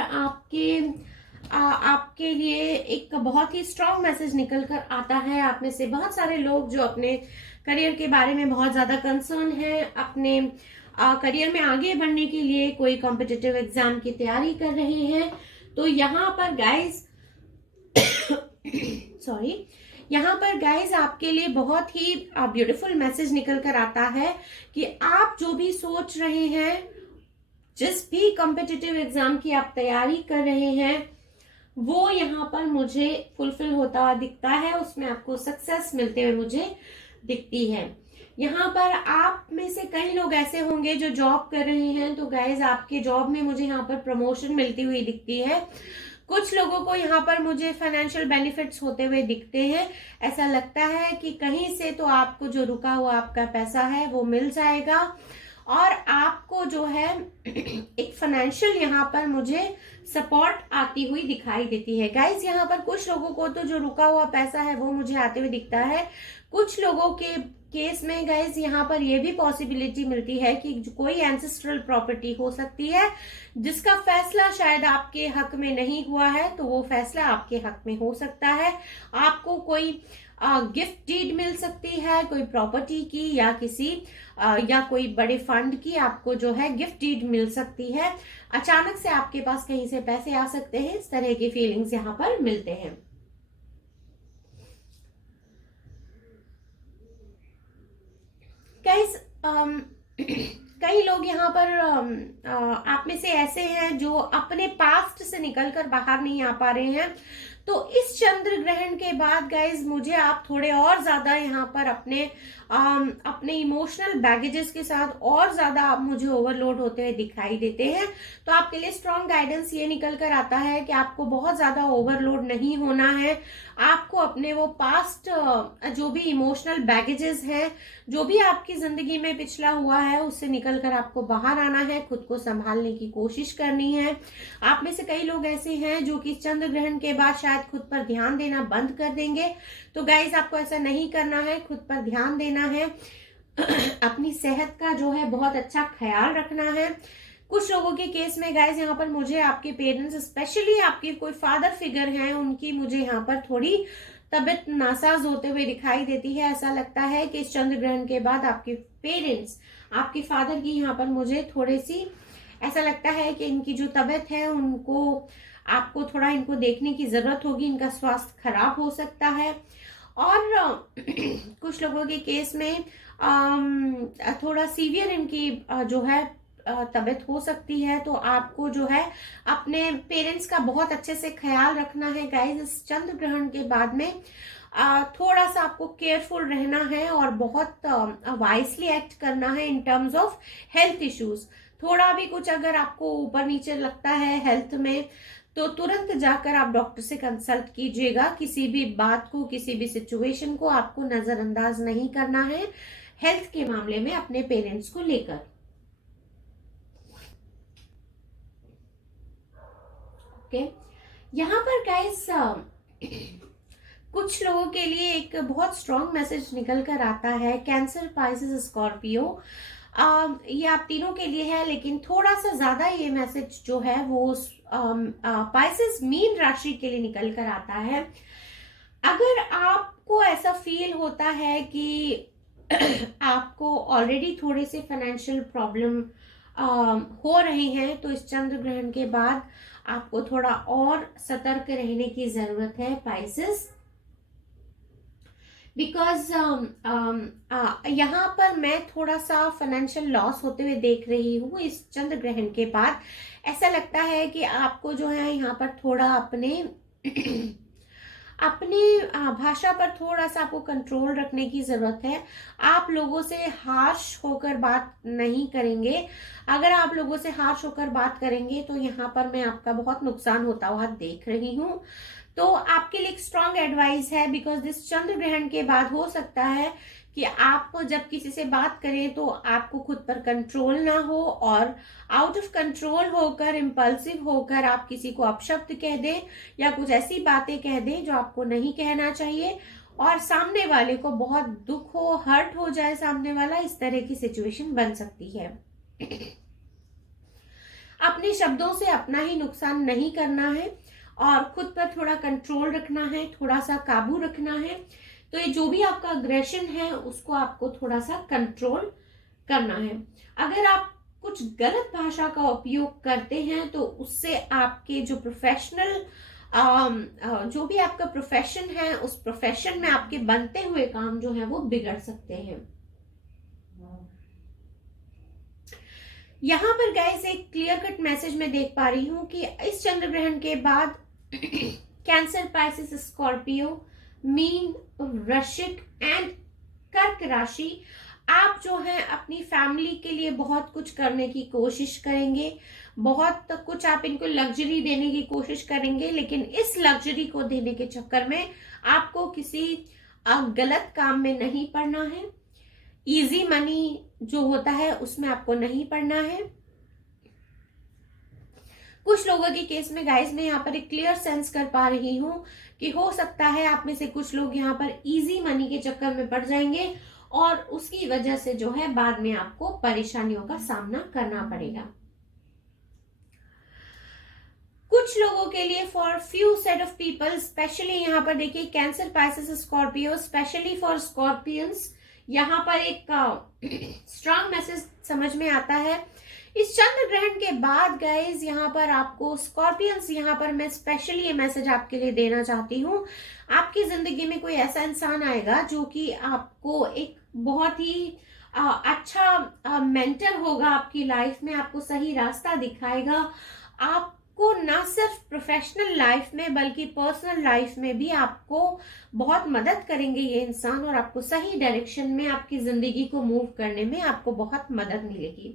आपके लिए एक बहुत ही स्ट्रॉन्ग मैसेज निकल कर आता है। आप में से बहुत सारे लोग जो अपने करियर के बारे में बहुत ज्यादा कंसर्न है, अपने करियर में आगे बढ़ने के लिए कोई कॉम्पिटिटिव एग्जाम की तैयारी कर रहे हैं, तो यहाँ पर गाइज सॉरी, यहाँ पर गाइज आपके लिए बहुत ही ब्यूटीफुल मैसेज निकल कर आता है कि आप जो भी सोच रहे हैं, जिस भी कॉम्पिटिटिव एग्जाम की आप तैयारी कर रहे हैं, वो यहाँ पर मुझे फुलफिल होता हुआ दिखता है, उसमें आपको सक्सेस मिलते हुए मुझे दिखती है। यहाँ पर आप में से कई लोग ऐसे होंगे जो जॉब कर रहे हैं, तो गाइज आपके जॉब में मुझे यहाँ पर प्रमोशन मिलती हुई दिखती है। कुछ लोगों को यहाँ पर मुझे फाइनेंशियल बेनिफिट्स होते हुए दिखते हैं। ऐसा लगता है कि कहीं से तो आपको जो रुका हुआ आपका पैसा है वो मिल जाएगा और आपको जो है एक फाइनेंशियल यहाँ पर मुझे सपोर्ट आती हुई दिखाई देती है। गाइज यहाँ पर कुछ लोगों को तो जो रुका हुआ पैसा है वो मुझे आते हुए दिखता है। कुछ लोगों के केस में गाइज यहाँ पर यह भी पॉसिबिलिटी मिलती है कि कोई एंसेस्ट्रल प्रॉपर्टी हो सकती है जिसका फैसला शायद आपके हक में नहीं हुआ है, तो वो फैसला आपके हक में हो सकता है। आपको कोई गिफ्ट डीड मिल सकती है, कोई प्रॉपर्टी की या किसी या कोई बड़े फंड की आपको जो है गिफ्ट डीड मिल सकती है। अचानक से आपके पास कहीं से पैसे आ सकते हैं, इस तरह की फीलिंग्स यहाँ पर मिलते हैं। गाइस कई लोग यहाँ पर आप में से ऐसे हैं जो अपने पास्ट से निकलकर बाहर नहीं आ पा रहे हैं, तो इस चंद्र ग्रहण के बाद गाइज मुझे आप थोड़े और ज्यादा यहाँ पर अपने इमोशनल बैगेजेस के साथ और ज्यादा आप मुझे ओवरलोड होते हुए दिखाई देते हैं। तो आपके लिए स्ट्रॉन्ग गाइडेंस ये निकल कर आता है कि आपको बहुत ज्यादा ओवरलोड नहीं होना है। आपको अपने वो पास्ट जो भी इमोशनल बैगेजेस हैं, जो भी आपकी जिंदगी में पिछला हुआ है, उससे निकल कर आपको बाहर आना है, खुद को संभालने की कोशिश करनी है। आप में से कई लोग ऐसे हैं जो कि चंद्र ग्रहण के बाद शायद खुद पर ध्यान देना बंद कर देंगे। तो गाइज आपको ऐसा नहीं करना है, खुद पर ध्यान देना है। अपनी सेहत का जो है बहुत अच्छा ख्याल रखना है। कुछ लोगों के केस में गाइज यहाँ पर मुझे आपके पेरेंट्स, स्पेशली आपके कोई फादर फिगर हैं, उनकी मुझे यहाँ पर थोड़ी तबीयत नासाज होते हुए दिखाई देती है। ऐसा लगता है कि इस चंद्र ग्रहण के बाद आपके पेरेंट्स, आपके फादर की यहाँ पर मुझे थोड़ी सी ऐसा लगता है कि इनकी जो तबीयत है उनको, आपको थोड़ा इनको देखने की जरूरत होगी, इनका स्वास्थ्य खराब हो सकता है। और कुछ लोगों के केस में थोड़ा सीवियर इनकी जो है तबीयत हो सकती है। तो आपको जो है अपने पेरेंट्स का बहुत अच्छे से ख्याल रखना है गाइज। इस चंद्र ग्रहण के बाद में थोड़ा सा आपको केयरफुल रहना है और बहुत वाइसली एक्ट करना है in terms of health issues. थोड़ा भी कुछ अगर आपको ऊपर नीचे लगता है हेल्थ में, तो तुरंत जाकर आप डॉक्टर से कंसल्ट कीजिएगा। किसी भी बात को, किसी भी सिचुएशन को आपको नजरअंदाज नहीं करना है हेल्थ के मामले में अपने पेरेंट्स को लेकर। ओके, यहाँ पर गाइस कुछ लोगों के लिए एक बहुत स्ट्रॉन्ग मैसेज निकल कर आता है। कैंसर, पाइसेस, स्कॉर्पियो, ये आप तीनों के लिए है, लेकिन थोड़ा सा ज्यादा ये मैसेज जो है वो पाइसेस मीन राशि के लिए निकल कर आता है। अगर आपको ऐसा फील होता है कि आपको ऑलरेडी थोड़े से फाइनेंशियल प्रॉब्लम हो रहे हैं, तो इस चंद्र ग्रहण के बाद आपको थोड़ा और सतर्क रहने की जरूरत है पाइसेस। बिकॉज यहाँ पर मैं थोड़ा सा फाइनेंशियल लॉस होते हुए देख रही हूँ इस चंद्र ग्रहण के बाद। ऐसा लगता है कि आपको जो है यहाँ पर थोड़ा अपने भाषा पर थोड़ा सा आपको कंट्रोल रखने की जरूरत है। आप लोगों से हार्श होकर बात नहीं करेंगे। अगर आप लोगों से हार्श होकर बात करेंगे तो यहाँ पर मैं आपका बहुत नुकसान होता हुआ देख रही हूँ। तो आपके लिए एक स्ट्रॉन्ग एडवाइस है, बिकॉज दिस चंद्र ग्रहण के बाद हो सकता है कि आप जब किसी से बात करें तो आपको खुद पर कंट्रोल ना हो और आउट ऑफ कंट्रोल होकर, इम्पल्सिव होकर आप किसी को अपशब्द कह दें या कुछ ऐसी बातें कह दें जो आपको नहीं कहना चाहिए, और सामने वाले को बहुत दुख हो, हर्ट हो जाए सामने वाला। इस तरह की सिचुएशन बन सकती है। अपने शब्दों से अपना ही नुकसान नहीं करना है और खुद पर थोड़ा कंट्रोल रखना है, थोड़ा सा काबू रखना है। तो ये जो भी आपका अग्रेशन है उसको आपको थोड़ा सा कंट्रोल करना है। अगर आप कुछ गलत भाषा का उपयोग करते हैं तो उससे आपके जो प्रोफेशनल जो भी आपका प्रोफेशन है, उस प्रोफेशन में आपके बनते हुए काम जो है वो बिगड़ सकते हैं। यहाँ पर गाइस एक क्लियर कट मैसेज मैं देख पा रही हूँ कि इस चंद्र ग्रहण के बाद कैंसर, पाइसेस, स्कॉर्पियो, मीन, वृश्चिक एंड कर्क राशि, आप जो है अपनी फैमिली के लिए बहुत कुछ करने की कोशिश करेंगे। बहुत कुछ आप इनको लग्जरी देने की कोशिश करेंगे, लेकिन इस लग्जरी को देने के चक्कर में आपको किसी गलत काम में नहीं पड़ना है। इजी मनी जो होता है उसमें आपको नहीं पड़ना है। कुछ लोगों के केस में गाइस मैं यहाँ पर एक क्लियर सेंस कर पा रही हूँ कि हो सकता है आप में से कुछ लोग यहाँ पर इजी मनी के चक्कर में पड़ जाएंगे और उसकी वजह से जो है बाद में आपको परेशानियों का सामना करना पड़ेगा। कुछ लोगों के लिए, for few set of people, specially यहाँ पर देखिए Cancer, Pisces, Scorpio, specially for Scorpions, यहाँ पर एक स्ट्रॉन्ग मैसेज समझ में आता है। इस चंद्र ग्रहण के बाद गाइज यहाँ पर आपको स्कॉर्पियंस, यहाँ पर मैं स्पेशली ये मैसेज आपके लिए देना चाहती हूँ। आपकी जिंदगी में कोई ऐसा इंसान आएगा जो कि आपको एक बहुत ही अच्छा मेंटर होगा आपकी लाइफ में, आपको सही रास्ता दिखाएगा। आप आपको ना सिर्फ प्रोफेशनल लाइफ में बल्कि पर्सनल लाइफ में भी आपको बहुत मदद करेंगे ये इंसान, और आपको सही डायरेक्शन में आपकी जिंदगी को मूव करने में आपको बहुत मदद मिलेगी।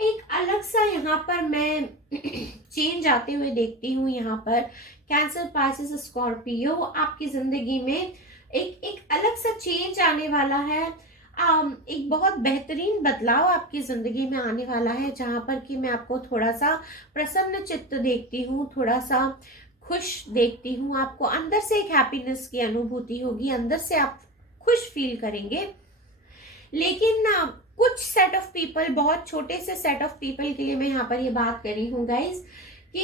एक अलग सा यहाँ पर मैं चेंज आते हुए देखती हूँ। यहाँ पर कैंसर, पाइसेस, स्कॉर्पियो, आपकी जिंदगी में एक अलग सा चेंज आने वाला है। एक बहुत बेहतरीन बदलाव आपकी जिंदगी में आने वाला है, जहां पर कि मैं आपको थोड़ा सा प्रसन्न चित्त देखती हूँ, थोड़ा सा खुश देखती हूँ। आपको अंदर से एक हैप्पीनेस की अनुभूति होगी, अंदर से आप खुश फील करेंगे। लेकिन ना कुछ सेट ऑफ पीपल, बहुत छोटे से सेट ऑफ पीपल के लिए मैं यहाँ पर ये बात कर रही हूँ गाइज, कि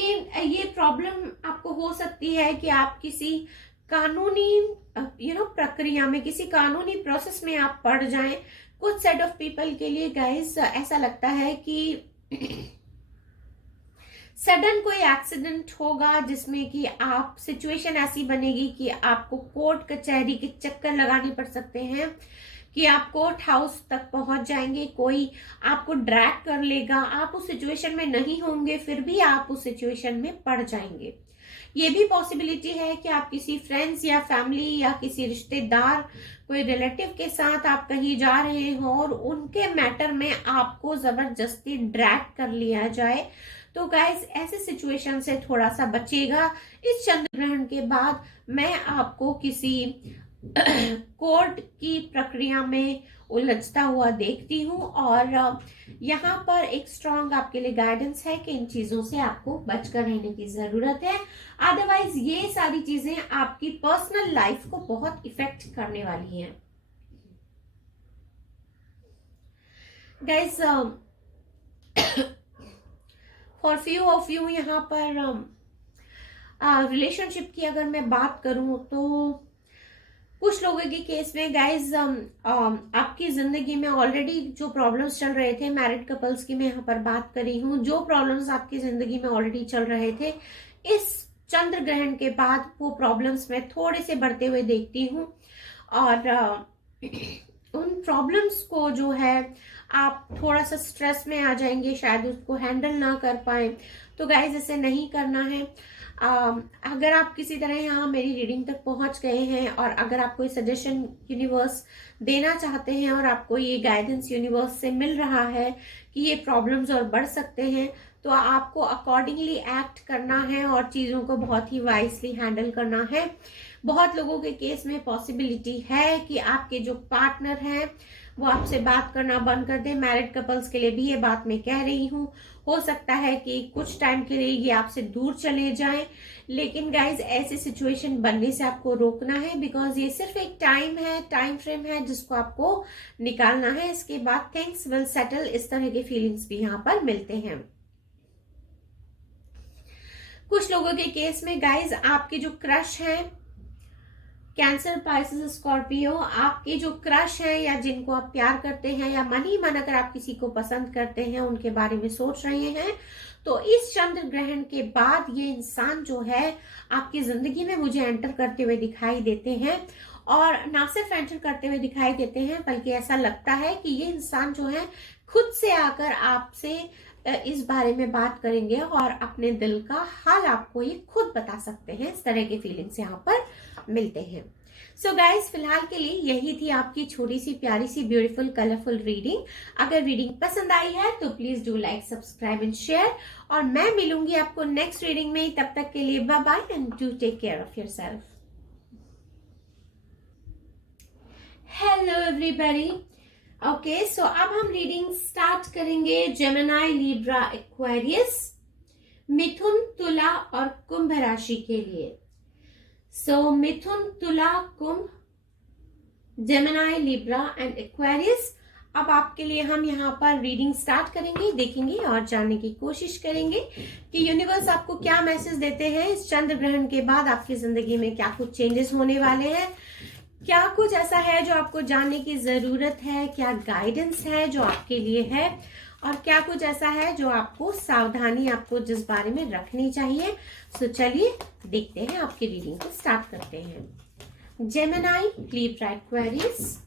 ये प्रॉब्लम आपको हो सकती है कि आप किसी कानूनी प्रक्रिया में, किसी कानूनी प्रोसेस में आप पड़ जाएं। कुछ सेट ऑफ पीपल के लिए गाइज ऐसा लगता है कि सडन कोई एक्सीडेंट होगा जिसमें कि आप, सिचुएशन ऐसी बनेगी कि आपको कोर्ट कचहरी के चक्कर लगाने पड़ सकते हैं, कि आप कोर्ट हाउस तक पहुंच जाएंगे, कोई आपको ड्रैग कर लेगा, आप उस सिचुएशन में नहीं होंगे फिर भी आप उस सिचुएशन में पड़ जाएंगे। ये भी पॉसिबिलिटी है कि आप किसी फ्रेंड्स या फैमिली या किसी रिश्तेदार, कोई रिलेटिव के साथ आप कहीं जा रहे हो और उनके मैटर में आपको जबरदस्ती ड्रैग कर लिया जाए। तो गाइस ऐसे सिचुएशन से थोड़ा सा बचेगा। इस चंद्र ग्रहण के बाद मैं आपको किसी कोर्ट की प्रक्रिया में उलझता हुआ देखती हूँ, और यहाँ पर एक स्ट्रॉन्ग आपके लिए गाइडेंस है कि इन चीजों से आपको बचकर रहने की जरूरत है। अदरवाइज ये सारी चीजें आपकी पर्सनल लाइफ को बहुत इफेक्ट करने वाली हैं। Guys for few of you यहाँ पर रिलेशनशिप की अगर मैं बात करूं तो कुछ लोगों के केस में गाइज आपकी जिंदगी में ऑलरेडी जो प्रॉब्लम्स चल रहे थे, मैरिड कपल्स की मैं यहाँ पर बात कर रही हूँ, जो प्रॉब्लम्स आपकी जिंदगी में ऑलरेडी चल रहे थे, इस चंद्र ग्रहण के बाद वो प्रॉब्लम्स मैं थोड़े से बढ़ते हुए देखती हूँ। और उन प्रॉब्लम्स को जो है आप थोड़ा सा स्ट्रेस में आ जाएंगे, शायद उसको हैंडल ना कर पाए। तो गाइज ऐसे नहीं करना है। अगर आप किसी तरह यहाँ मेरी रीडिंग तक पहुंच गए हैं और अगर आप कोई सजेशन यूनिवर्स देना चाहते हैं और आपको ये गाइडेंस यूनिवर्स से मिल रहा है कि ये प्रॉब्लम्स और बढ़ सकते हैं, तो आपको अकॉर्डिंगली एक्ट करना है और चीजों को बहुत ही वाइजली हैंडल करना है। बहुत लोगों के केस में पॉसिबिलिटी है कि आपके जो पार्टनर हैं वो आपसे बात करना बंद कर दे। मैरिड कपल्स के लिए भी ये बात मैं कह रही हूँ। हो सकता है कि कुछ टाइम के लिए ये आपसे दूर चले जाएं, लेकिन गाइज ऐसी सिचुएशन बनने से आपको रोकना है, बिकॉज ये सिर्फ एक टाइम फ्रेम है जिसको आपको निकालना है। इसके बाद थिंग्स विल सेटल। इस तरह के फीलिंग्स भी यहाँ पर मिलते हैं। कुछ लोगों के केस में गाइज आपके जो क्रश है, कैंसर, पाइसेस, स्कॉर्पियो, आपके जो क्रश है या जिनको आप प्यार करते हैं या मन ही मन अगर आप किसी को पसंद करते हैं, उनके बारे में सोच रहे हैं, तो इस चंद्र ग्रहण के बाद ये इंसान जो है आपकी जिंदगी में मुझे एंटर करते हुए दिखाई देते हैं। और ना सिर्फ एंटर करते हुए दिखाई देते हैं बल्कि ऐसा लगता है कि ये इंसान जो है खुद से आकर आपसे इस बारे में बात करेंगे और अपने दिल का हाल आपको ये खुद बता सकते हैं। इस तरह के फीलिंग्स यहाँ पर मिलते हैं। सो गाइज फिलहाल के लिए यही थी आपकी छोटी सी प्यारी सी ब्यूटीफुल कलरफुल रीडिंग। अगर रीडिंग पसंद आई है तो please do like, subscribe and share, और मैं मिलूंगी आपको नेक्स्ट रीडिंग में। तब तक के लिए bye bye and do take care of yourself. Hello everybody. Okay, so अब हम रीडिंग स्टार्ट करेंगे जेमिनी, लिब्रा, एक्वेरियस, मिथुन, तुला और कुंभ राशि के लिए। सो मिथुन, तुला, कुंभ, जेमिनी, लिब्रा एंड एक्वेरियस। अब आपके लिए हम यहाँ पर रीडिंग स्टार्ट करेंगे, देखेंगे और जानने की कोशिश करेंगे कि यूनिवर्स आपको क्या मैसेज देते हैं इस चंद्र ग्रहण के बाद। आपकी जिंदगी में क्या कुछ चेंजेस होने वाले हैं, क्या कुछ ऐसा है जो आपको जानने की जरूरत है, क्या गाइडेंस है जो आपके लिए है, और क्या कुछ ऐसा है जो आपको सावधानी, आपको जिस बारे में रखनी चाहिए। सो चलिए देखते हैं, आपकी रीडिंग को स्टार्ट करते हैं। जेमिनी, लिब्रा, एक्वेरियस,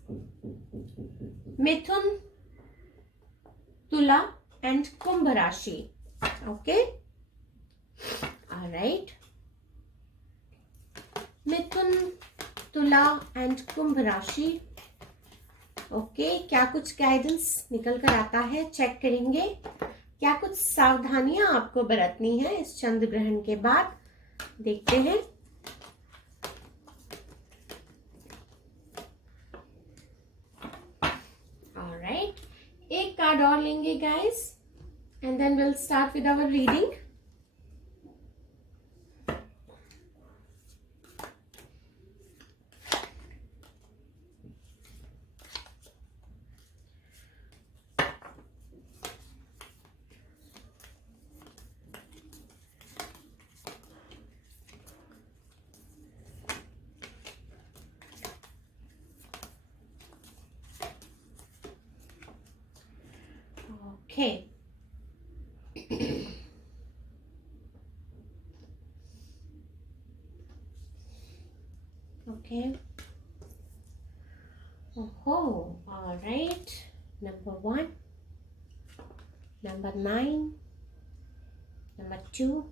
मिथुन, तुला एंड कुंभ राशि। ओके, ऑलराइट, मिथुन, तुला एंड कुंभ राशि। ओके, क्या कुछ गाइडेंस निकल कर आता है, चेक करेंगे। क्या कुछ सावधानियां आपको बरतनी है इस चंद्र ग्रहण के बाद, देखते हैं। ऑलराइट, एक कार्ड और लेंगे guys and then will start with our reading. Okay. Okay. Oh, all right. Number 1, number 9, number 2,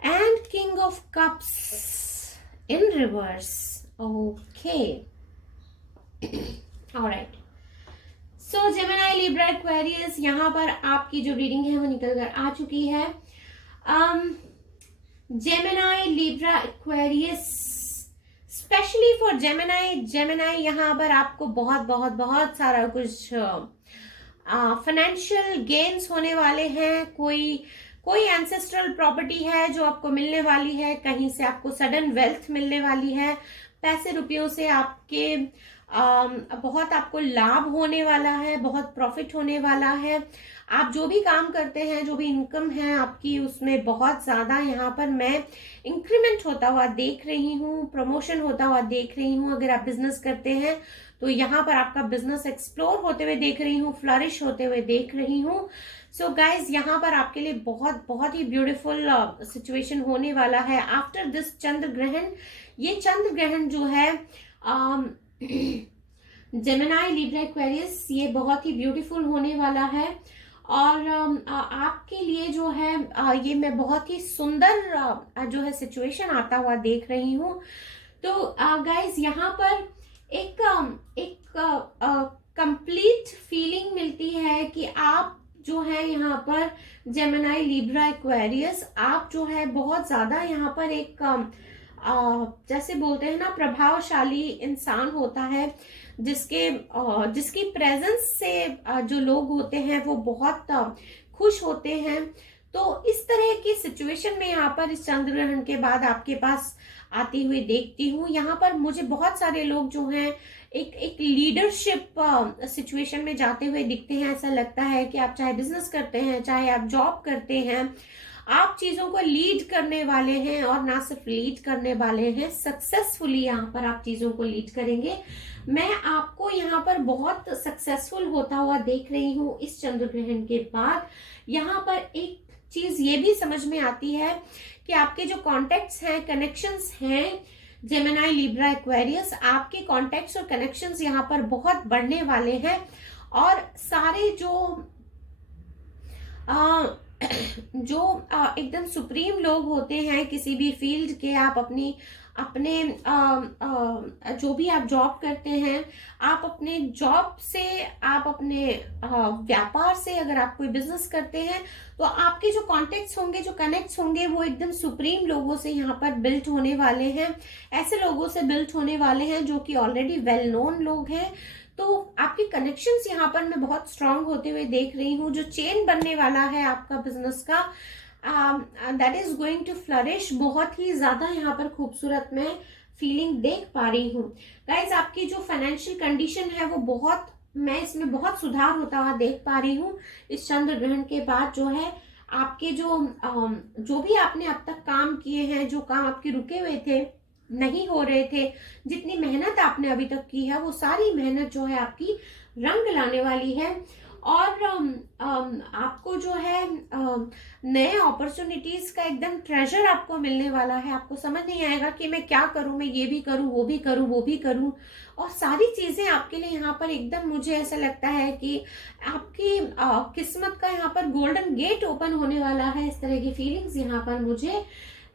and King of Cups in reverse. Okay. Alright. So Gemini, Libra, Aquarius, यहाँ पर आपकी जो रीडिंग है वो निकल कर आ चुकी है। Gemini, Libra, Aquarius, specially for Gemini यहाँ पर आपको बहुत बहुत बहुत सारा कुछ फाइनेंशियल गेन्स होने वाले हैं। कोई एंसेस्ट्रल प्रॉपर्टी है जो आपको मिलने वाली है, कहीं से आपको सडन वेल्थ मिलने वाली है, पैसे रुपयों से आपके बहुत आपको लाभ होने वाला है, बहुत प्रॉफिट होने वाला है। आप जो भी काम करते हैं, जो भी इनकम है आपकी, उसमें बहुत ज्यादा यहाँ पर मैं इंक्रीमेंट होता हुआ देख रही हूँ, प्रमोशन होता हुआ देख रही हूँ। अगर आप बिजनेस करते हैं तो यहाँ पर आपका बिजनेस एक्सप्लोर होते हुए देख रही हूँ, फ्लरिश होते हुए देख रही हूँ। सो गाइज, यहाँ पर आपके लिए बहुत बहुत ही ब्यूटीफुल सिचुएशन होने वाला है आफ्टर दिस चंद्र ग्रहण। ये चंद्र ग्रहण जो है जेमिनाई, लिब्रा, एक्वेरियस, ये बहुत ही ब्यूटीफुल होने वाला है। और आपके लिए जो है ये मैं बहुत ही सुंदर जो है सिचुएशन आता हुआ देख रही हूँ। तो गाइज, यहाँ पर एक कंप्लीट फीलिंग मिलती है कि आप जो है यहाँ पर जेमिनाई, लिब्रा, एक्वेरियस, आप जो है बहुत ज्यादा यहाँ पर एक जैसे बोलते हैं ना, प्रभावशाली इंसान होता है, जिसकी प्रेजेंस से जो लोग होते हैं वो बहुत खुश होते हैं। तो इस तरह की सिचुएशन में यहाँ पर इस चंद्र ग्रहण के बाद आपके पास आती हुई देखती हूँ। यहाँ पर मुझे बहुत सारे लोग जो हैं एक लीडरशिप सिचुएशन में जाते हुए दिखते हैं। ऐसा लगता है कि आप चाहे बिजनेस करते हैं, चाहे आप जॉब करते हैं, आप चीजों को लीड करने वाले हैं, और ना सिर्फ लीड करने वाले हैं, सक्सेसफुली यहाँ पर आप चीजों को लीड करेंगे। मैं आपको यहाँ पर बहुत सक्सेसफुल होता हुआ देख रही हूँ इस चंद्र ग्रहण के बाद। यहाँ पर एक चीज ये भी समझ में आती है कि आपके जो कॉन्टेक्ट्स हैं, कनेक्शंस हैं, जेमिनाई, लिब्रा, एक्वेरियस, आपके कॉन्टेक्ट्स और कनेक्शंस यहाँ पर बहुत बढ़ने वाले हैं। और सारे जो एकदम सुप्रीम लोग होते हैं किसी भी फील्ड के, आप अपने जो भी आप जॉब करते हैं, आप अपने जॉब से, आप अपने व्यापार से, अगर आप कोई बिजनेस करते हैं, तो आपके जो कॉन्टेक्ट्स होंगे, जो कनेक्ट्स होंगे, वो एकदम सुप्रीम लोगों से यहाँ पर बिल्ट होने वाले हैं। ऐसे लोगों से बिल्ट होने वाले हैं जो कि ऑलरेडी वेल नोन लोग हैं। तो आपके कनेक्शंस यहाँ पर मैं बहुत स्ट्रांग होते हुए देख रही हूँ। जो चेन बनने वाला है आपका बिजनेस का, that is going to flourish. बहुत ही ज्यादा यहाँ पर खूबसूरत मैं फीलिंग देख पा रही हूँ। गाइज, आपकी जो फाइनेंशियल कंडीशन है वो मैं इसमें बहुत सुधार होता हुआ देख पा रही हूँ इस चंद्र ग्रहण के बाद। जो है आपके जो भी आपने अब तक काम किए हैं, जो काम आपके रुके हुए थे, नहीं हो रहे थे, जितनी मेहनत आपने अभी तक की है, वो सारी मेहनत जो है आपकी रंग लाने वाली है। और आपको जो है नए अपॉर्चुनिटीज का एकदम ट्रेजर आपको मिलने वाला है। आपको समझ नहीं आएगा कि मैं क्या करूं, मैं ये भी करूं, वो भी करूं, वो भी करूं, और सारी चीजें आपके लिए यहाँ पर एकदम, मुझे ऐसा लगता है कि आपकी किस्मत का यहाँ पर गोल्डन गेट ओपन होने वाला है। इस तरह की फीलिंग्स यहाँ पर मुझे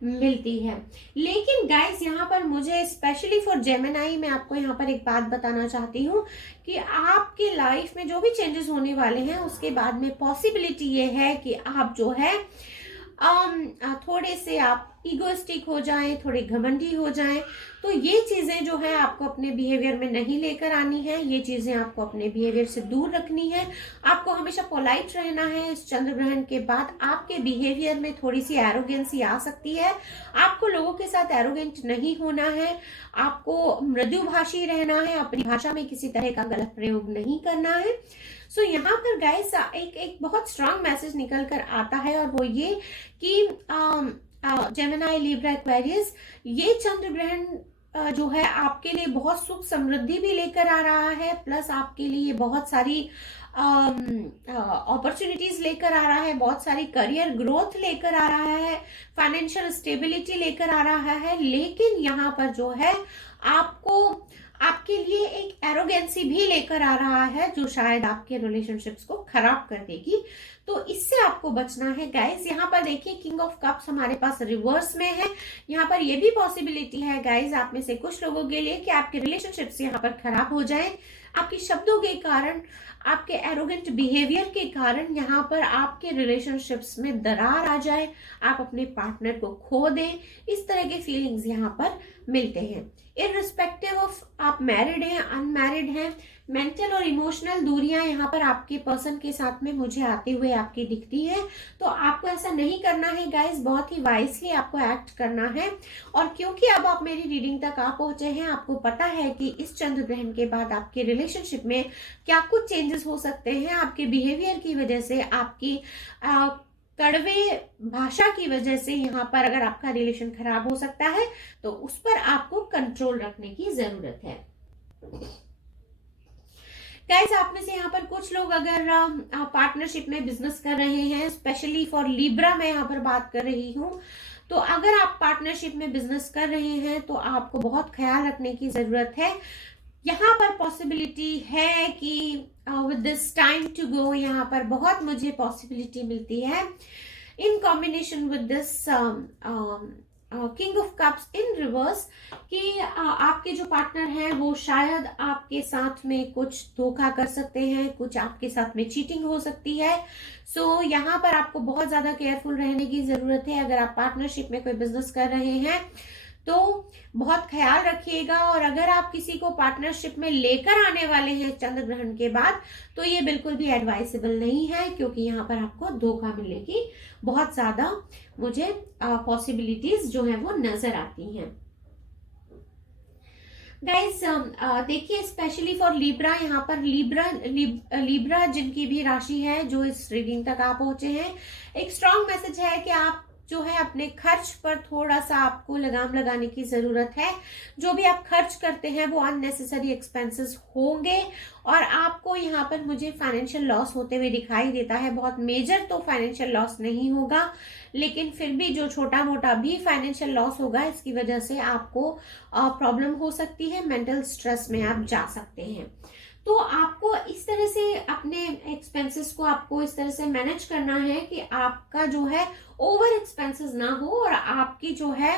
मिलती है। लेकिन गाइस यहाँ पर मुझे स्पेशली फॉर जेमिनाई, मैं आपको यहाँ पर एक बात बताना चाहती हूँ कि आपके लाइफ में जो भी चेंजेस होने वाले हैं उसके बाद में पॉसिबिलिटी ये है कि आप जो है थोड़े से आप ईगोइस्टिक हो जाएं, थोड़े घमंडी हो जाएं। तो ये चीजें जो है आपको अपने बिहेवियर में नहीं लेकर आनी है, ये चीजें आपको अपने बिहेवियर से दूर रखनी है। आपको हमेशा पोलाइट रहना है। इस चंद्र ग्रहण के बाद आपके बिहेवियर में थोड़ी सी एरोगेंसी आ सकती है। आपको लोगों के साथ एरोगेंट नहीं होना है, आपको मृदुभाषी रहना है, अपनी भाषा में किसी तरह का गलत प्रयोग नहीं करना है। सो यहाँ पर गाइस एक बहुत स्ट्रांग मैसेज निकल कर आता है, और वो ये कि जेमिनी, लिब्रा, एक्वेरियस, ये चंद्र ग्रहण जो है आपके लिए बहुत सुख समृद्धि भी लेकर आ रहा है, प्लस आपके लिए बहुत सारी अपॉर्चुनिटीज लेकर आ रहा है, बहुत सारी करियर ग्रोथ लेकर आ रहा है, फाइनेंशियल स्टेबिलिटी लेकर आ रहा है। लेकिन यहाँ पर जो है आपको आपके लिए एक एरोगेंसी भी लेकर आ रहा है जो शायद आपके रिलेशनशिप्स को खराब कर देगी। तो इससे आपको बचना है गाइस। यहाँ पर देखिए किंग ऑफ कप्स हमारे पास रिवर्स में है। यहाँ पर ये भी पॉसिबिलिटी है गाइस आप में से कुछ लोगों के लिए कि आपके रिलेशनशिप्स यहाँ पर खराब हो जाए, आपके शब्दों के कारण, आपके एरोगेंट बिहेवियर के कारण यहाँ पर आपके रिलेशनशिप्स में दरार आ जाए, आप अपने पार्टनर को खो दें। इस तरह के फीलिंग्स यहाँ पर मिलते हैं। इररिस्पेक्टिव ऑफ आप मैरिड हैं, अनमैरिड हैं, मेंटल और इमोशनल दूरियां यहाँ पर आपके पर्सन के साथ में मुझे आते हुए आपकी दिखती है। तो आपको ऐसा नहीं करना है गाइस, बहुत ही वाइसली आपको एक्ट करना है। और क्योंकि अब आप मेरी रीडिंग तक आ पहुंचे हैं, आपको पता है कि इस चंद्र ग्रहण के बाद आपके रिलेशनशिप में क्या कुछ चेंजेस हो सकते हैं आपके बिहेवियर की वजह से, आपकी कड़वे भाषा की वजह से। यहाँ पर अगर आपका रिलेशन खराब हो सकता है तो उस पर आपको कंट्रोल रखने की जरूरत है। गाइस आप में से यहाँ पर कुछ लोग अगर पार्टनरशिप में बिजनेस कर रहे हैं, स्पेशली फॉर लिब्रा मैं यहाँ पर बात कर रही हूँ, तो अगर आप पार्टनरशिप में बिजनेस कर रहे हैं तो आपको बहुत ख्याल रखने की जरूरत है। यहाँ पर पॉसिबिलिटी है कि with this time to go, यहाँ पर बहुत मुझे पॉसिबिलिटी मिलती है in combination with this king of cups in reverse, कि आपके जो पार्टनर हैं वो शायद आपके साथ में कुछ धोखा कर सकते हैं, कुछ आपके साथ में चीटिंग हो सकती है। सो यहाँ पर आपको बहुत ज्यादा केयरफुल रहने की जरूरत है। अगर आप पार्टनरशिप में कोई बिजनेस कर रहे हैं तो बहुत ख्याल रखिएगा। और अगर आप किसी को पार्टनरशिप में लेकर आने वाले हैं चंद्र ग्रहण के बाद, तो ये बिल्कुल भी एडवाइसेबल नहीं है, क्योंकि यहाँ पर आपको धोखा मिलने की बहुत ज्यादा मुझे पॉसिबिलिटीज जो है वो नजर आती हैं। गाइस देखिए स्पेशली फॉर लिब्रा, यहाँ पर लिब्रा जिनकी भी राशि है जो इस रीडिंग तक आप पहुंचे हैं, एक स्ट्रॉन्ग मैसेज है कि आप जो है अपने खर्च पर थोड़ा सा आपको लगाम लगाने की जरूरत है। जो भी आप खर्च करते हैं वो अननेसेसरी एक्सपेंसेस होंगे, और आपको यहाँ पर मुझे फाइनेंशियल लॉस होते हुए दिखाई देता है। बहुत मेजर तो फाइनेंशियल लॉस नहीं होगा, लेकिन फिर भी जो छोटा मोटा भी फाइनेंशियल लॉस होगा, इसकी वजह से आपको प्रॉब्लम हो सकती है, मेंटल स्ट्रेस में आप जा सकते हैं। तो आपको इस तरह से अपने एक्सपेंसेस को आपको इस तरह से मैनेज करना है कि आपका जो है ओवर एक्सपेंसेस ना हो, और आपकी जो है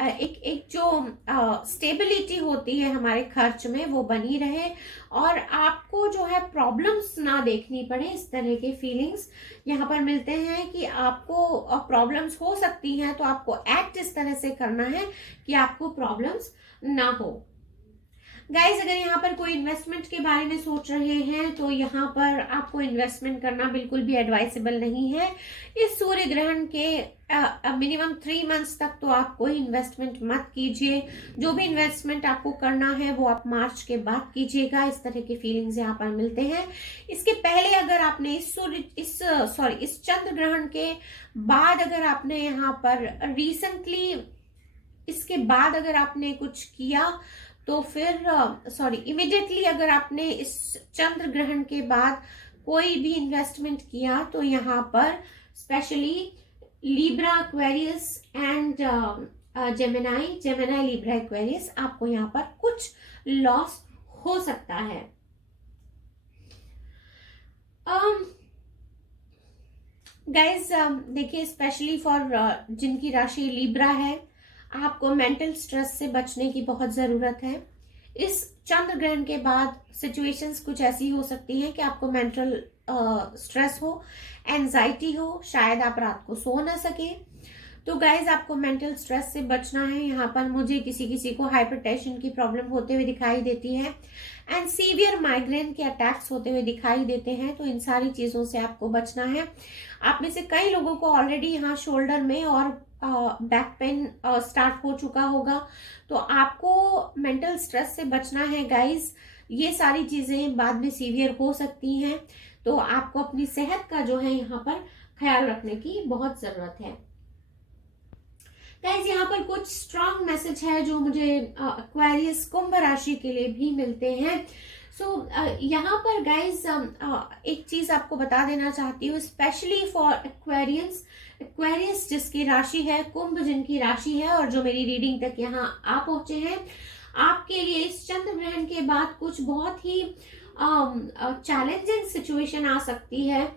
एक जो स्टेबिलिटी होती है हमारे खर्च में वो बनी रहे, और आपको जो है प्रॉब्लम्स ना देखनी पड़े। इस तरह के फीलिंग्स यहाँ पर मिलते हैं कि आपको प्रॉब्लम्स हो सकती हैं, तो आपको एक्ट इस तरह से करना है कि आपको प्रॉब्लम्स ना हो। गाइज अगर यहाँ पर कोई इन्वेस्टमेंट के बारे में सोच रहे हैं तो यहाँ पर आपको इन्वेस्टमेंट करना बिल्कुल भी एडवाइसेबल नहीं है। इस सूर्य ग्रहण के मिनिमम 3 मंथ्स तक तो आप कोई इन्वेस्टमेंट मत कीजिए। जो भी इन्वेस्टमेंट आपको करना है वो आप मार्च के बाद कीजिएगा। इस तरह के फीलिंग्स यहाँ पर मिलते हैं। इसके पहले अगर आपने इस चंद्र ग्रहण के बाद अगर आपने यहाँ पर रिसेंटली इसके बाद अगर आपने कुछ किया तो फिर इमिडिएटली अगर आपने इस चंद्र ग्रहण के बाद कोई भी इन्वेस्टमेंट किया तो यहाँ पर specially Libra, Aquarius and Gemini Libra Aquarius, आपको यहाँ पर कुछ लॉस हो सकता है। गाइज देखिए, स्पेशली फॉर जिनकी राशि लिब्रा है, आपको मेंटल स्ट्रेस से बचने की बहुत जरूरत है। इस चंद्र ग्रहण के बाद सिचुएशंस कुछ ऐसी हो सकती हैं कि आपको मेंटल स्ट्रेस हो, एंजाइटी हो, शायद आप रात को सो ना सके। तो गाइज आपको मेंटल स्ट्रेस से बचना है। यहाँ पर मुझे किसी किसी को हाइपरटेंशन की प्रॉब्लम होते हुए दिखाई देती है एंड सीवियर माइग्रेन के अटैक्स होते हुए दिखाई देते हैं। तो इन सारी चीजों से आपको बचना है। आप में से कई लोगों को ऑलरेडी यहाँ शोल्डर में और बैक पेन स्टार्ट हो चुका होगा। तो आपको मेंटल स्ट्रेस से बचना है गाइज। ये सारी चीजें बाद में सीवियर हो सकती हैं, तो आपको अपनी सेहत का जो है यहाँ पर ख्याल रखने की बहुत जरूरत है। गाइज यहाँ पर कुछ स्ट्रॉन्ग मैसेज है जो मुझे एक्वेरियस कुंभ राशि के लिए भी मिलते हैं। यहाँ पर गाइज एक चीज आपको बता देना चाहती हूँ, स्पेशली फॉर एक्वेरियस जिसकी राशि है, कुंभ जिनकी राशि है और जो मेरी रीडिंग तक यहाँ आ पहुंचे हैं, आपके लिए इस चंद्र ग्रहण के बाद कुछ बहुत ही चैलेंजिंग सिचुएशन आ सकती है।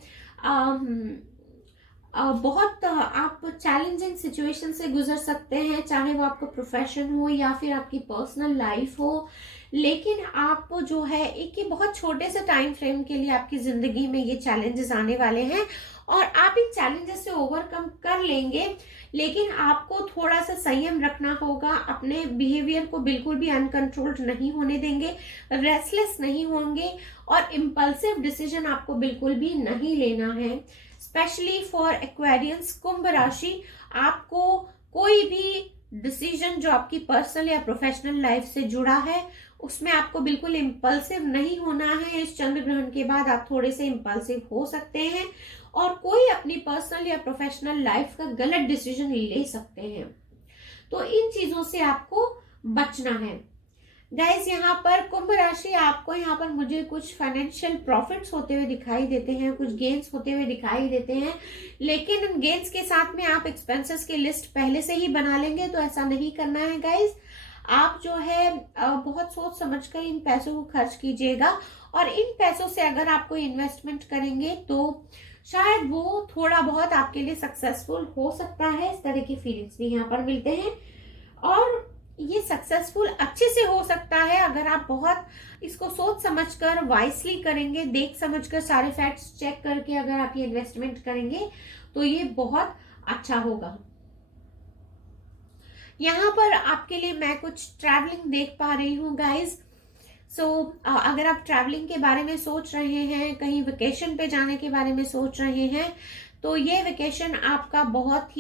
बहुत आप चैलेंजिंग सिचुएशन से गुजर सकते हैं, चाहे वो आपको प्रोफेशन हो या फिर आपकी पर्सनल लाइफ हो। लेकिन आप जो है एक ये बहुत छोटे से टाइम फ्रेम के लिए आपकी जिंदगी में ये चैलेंजेस आने वाले हैं और आप इन चैलेंजेस से ओवरकम कर लेंगे। लेकिन आपको थोड़ा सा संयम रखना होगा, अपने बिहेवियर को बिल्कुल भी अनकंट्रोल्ड नहीं होने देंगे, रेस्टलेस नहीं होंगे और इम्पल्सिव डिसीजन आपको बिल्कुल भी नहीं लेना है। स्पेशली फॉर एक्वेरियंस कुंभ राशि, आपको कोई भी डिसीजन जो आपकी पर्सनल या प्रोफेशनल लाइफ से जुड़ा है उसमें आपको बिल्कुल इम्पल्सिव नहीं होना है। इस चंद्र ग्रहण के बाद आप थोड़े से इम्पल्सिव हो सकते हैं और कोई अपनी पर्सनल या प्रोफेशनल लाइफ का गलत डिसीजन ले सकते हैं। तो इन चीजों से आपको बचना है। गाइज यहाँ पर कुंभ राशि, आपको यहाँ पर मुझे कुछ फाइनेंशियल प्रॉफिट्स होते हुए दिखाई देते हैं, कुछ गेन्स होते हुए दिखाई देते हैं। लेकिन इन गेन्स के साथ में आप एक्सपेंसेस की लिस्ट पहले से ही बना लेंगे, तो ऐसा नहीं करना है गाइज। आप जो है बहुत सोच समझकर इन पैसों को खर्च कीजिएगा और इन पैसों से अगर आप कोई इन्वेस्टमेंट करेंगे तो शायद वो थोड़ा बहुत आपके लिए सक्सेसफुल हो सकता है। इस तरह की फीलिंग्स भी यहाँ पर मिलते हैं और ये सक्सेसफुल अच्छे से हो सकता है अगर आप बहुत इसको सोच समझकर वाइसली करेंगे, देख समझकर सारे फैक्ट्स चेक करके अगर आप ये इन्वेस्टमेंट करेंगे तो ये बहुत अच्छा होगा। यहाँ पर आपके लिए मैं कुछ ट्रैवलिंग देख पा रही हूँ गाइज। अगर आप ट्रैवलिंग के बारे में सोच रहे हैं, कहीं वेकेशन पे जाने के बारे में सोच रहे हैं, तो ये वेकेशन आपका बहुत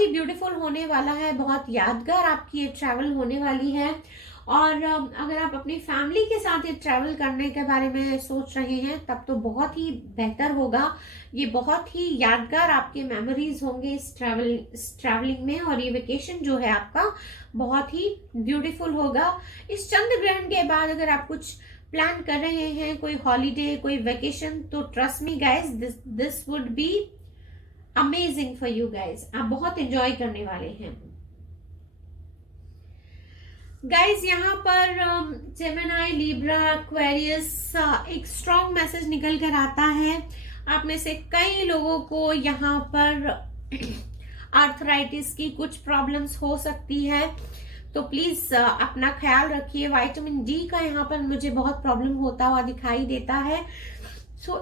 ही ब्यूटीफुल होने वाला है, बहुत यादगार आपकी ये ट्रैवल होने वाली है। और अगर आप अपनी फैमिली के साथ ये ट्रैवल करने के बारे में सोच रहे हैं तब तो बहुत ही बेहतर होगा। ये बहुत ही यादगार आपके मेमोरीज होंगे इस ट्रैवलिंग में और ये वेकेशन जो है आपका बहुत ही ब्यूटीफुल होगा। इस चंद्र ग्रहण के बाद अगर आप कुछ प्लान कर रहे हैं, कोई हॉलीडे, कोई वेकेशन, तो trust me guys, this would be amazing for you guys. आप बहुत एंजॉय करने वाले हैं गाइज। यहाँ पर जेमिनी, लिब्रा, एक्वेरियस एक स्ट्रॉन्ग मैसेज निकल कर आता है। आप में से कई लोगों को यहाँ पर आर्थराइटिस की कुछ प्रॉब्लम्स हो सकती है, तो प्लीज अपना ख्याल रखिए। विटामिन डी का यहाँ पर मुझे बहुत प्रॉब्लम होता हुआ दिखाई देता है।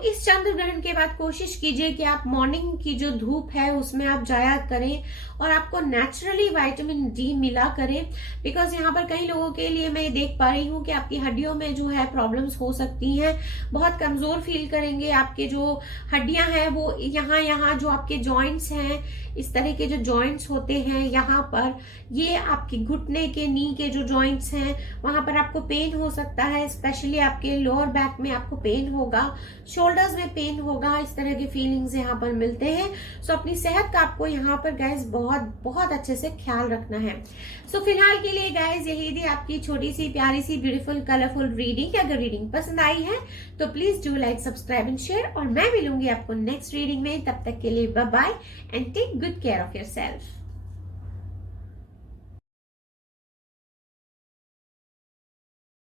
इस चंद्र ग्रहण के बाद कोशिश कीजिए कि आप मॉर्निंग की जो धूप है उसमें आप जाया करें और आपको नेचुरली विटामिन डी मिला करें। बिकॉज यहाँ पर कई लोगों के लिए मैं देख पा रही हूँ कि आपकी हड्डियों में जो है प्रॉब्लम्स हो सकती हैं, बहुत कमजोर फील करेंगे। आपके जो हड्डियां हैं वो यहाँ जो आपके जॉइंट्स हैं, इस तरह के जो जॉइंट्स होते हैं यहाँ पर, ये आपके घुटने के, नी के जो जॉइंट्स हैं वहां पर आपको पेन हो सकता है। स्पेशली आपके लोअर बैक में आपको पेन होगा, शोल्डर्स में पेन होगा, इस तरह के फीलिंग्स यहाँ पर मिलते हैं। सो अपनी सेहत का आपको यहाँ पर गाइज बहुत बहुत अच्छे से ख्याल रखना है। सो फिलहाल के लिए गाइज यही थी आपकी छोटी सी प्यारी सी ब्यूटीफुल कलरफुल रीडिंग। अगर रीडिंग पसंद आई है तो please do like, subscribe and share, और मैं मिलूंगी आपको नेक्स्ट रीडिंग में। तब तक के लिए bye bye and take good care of your self.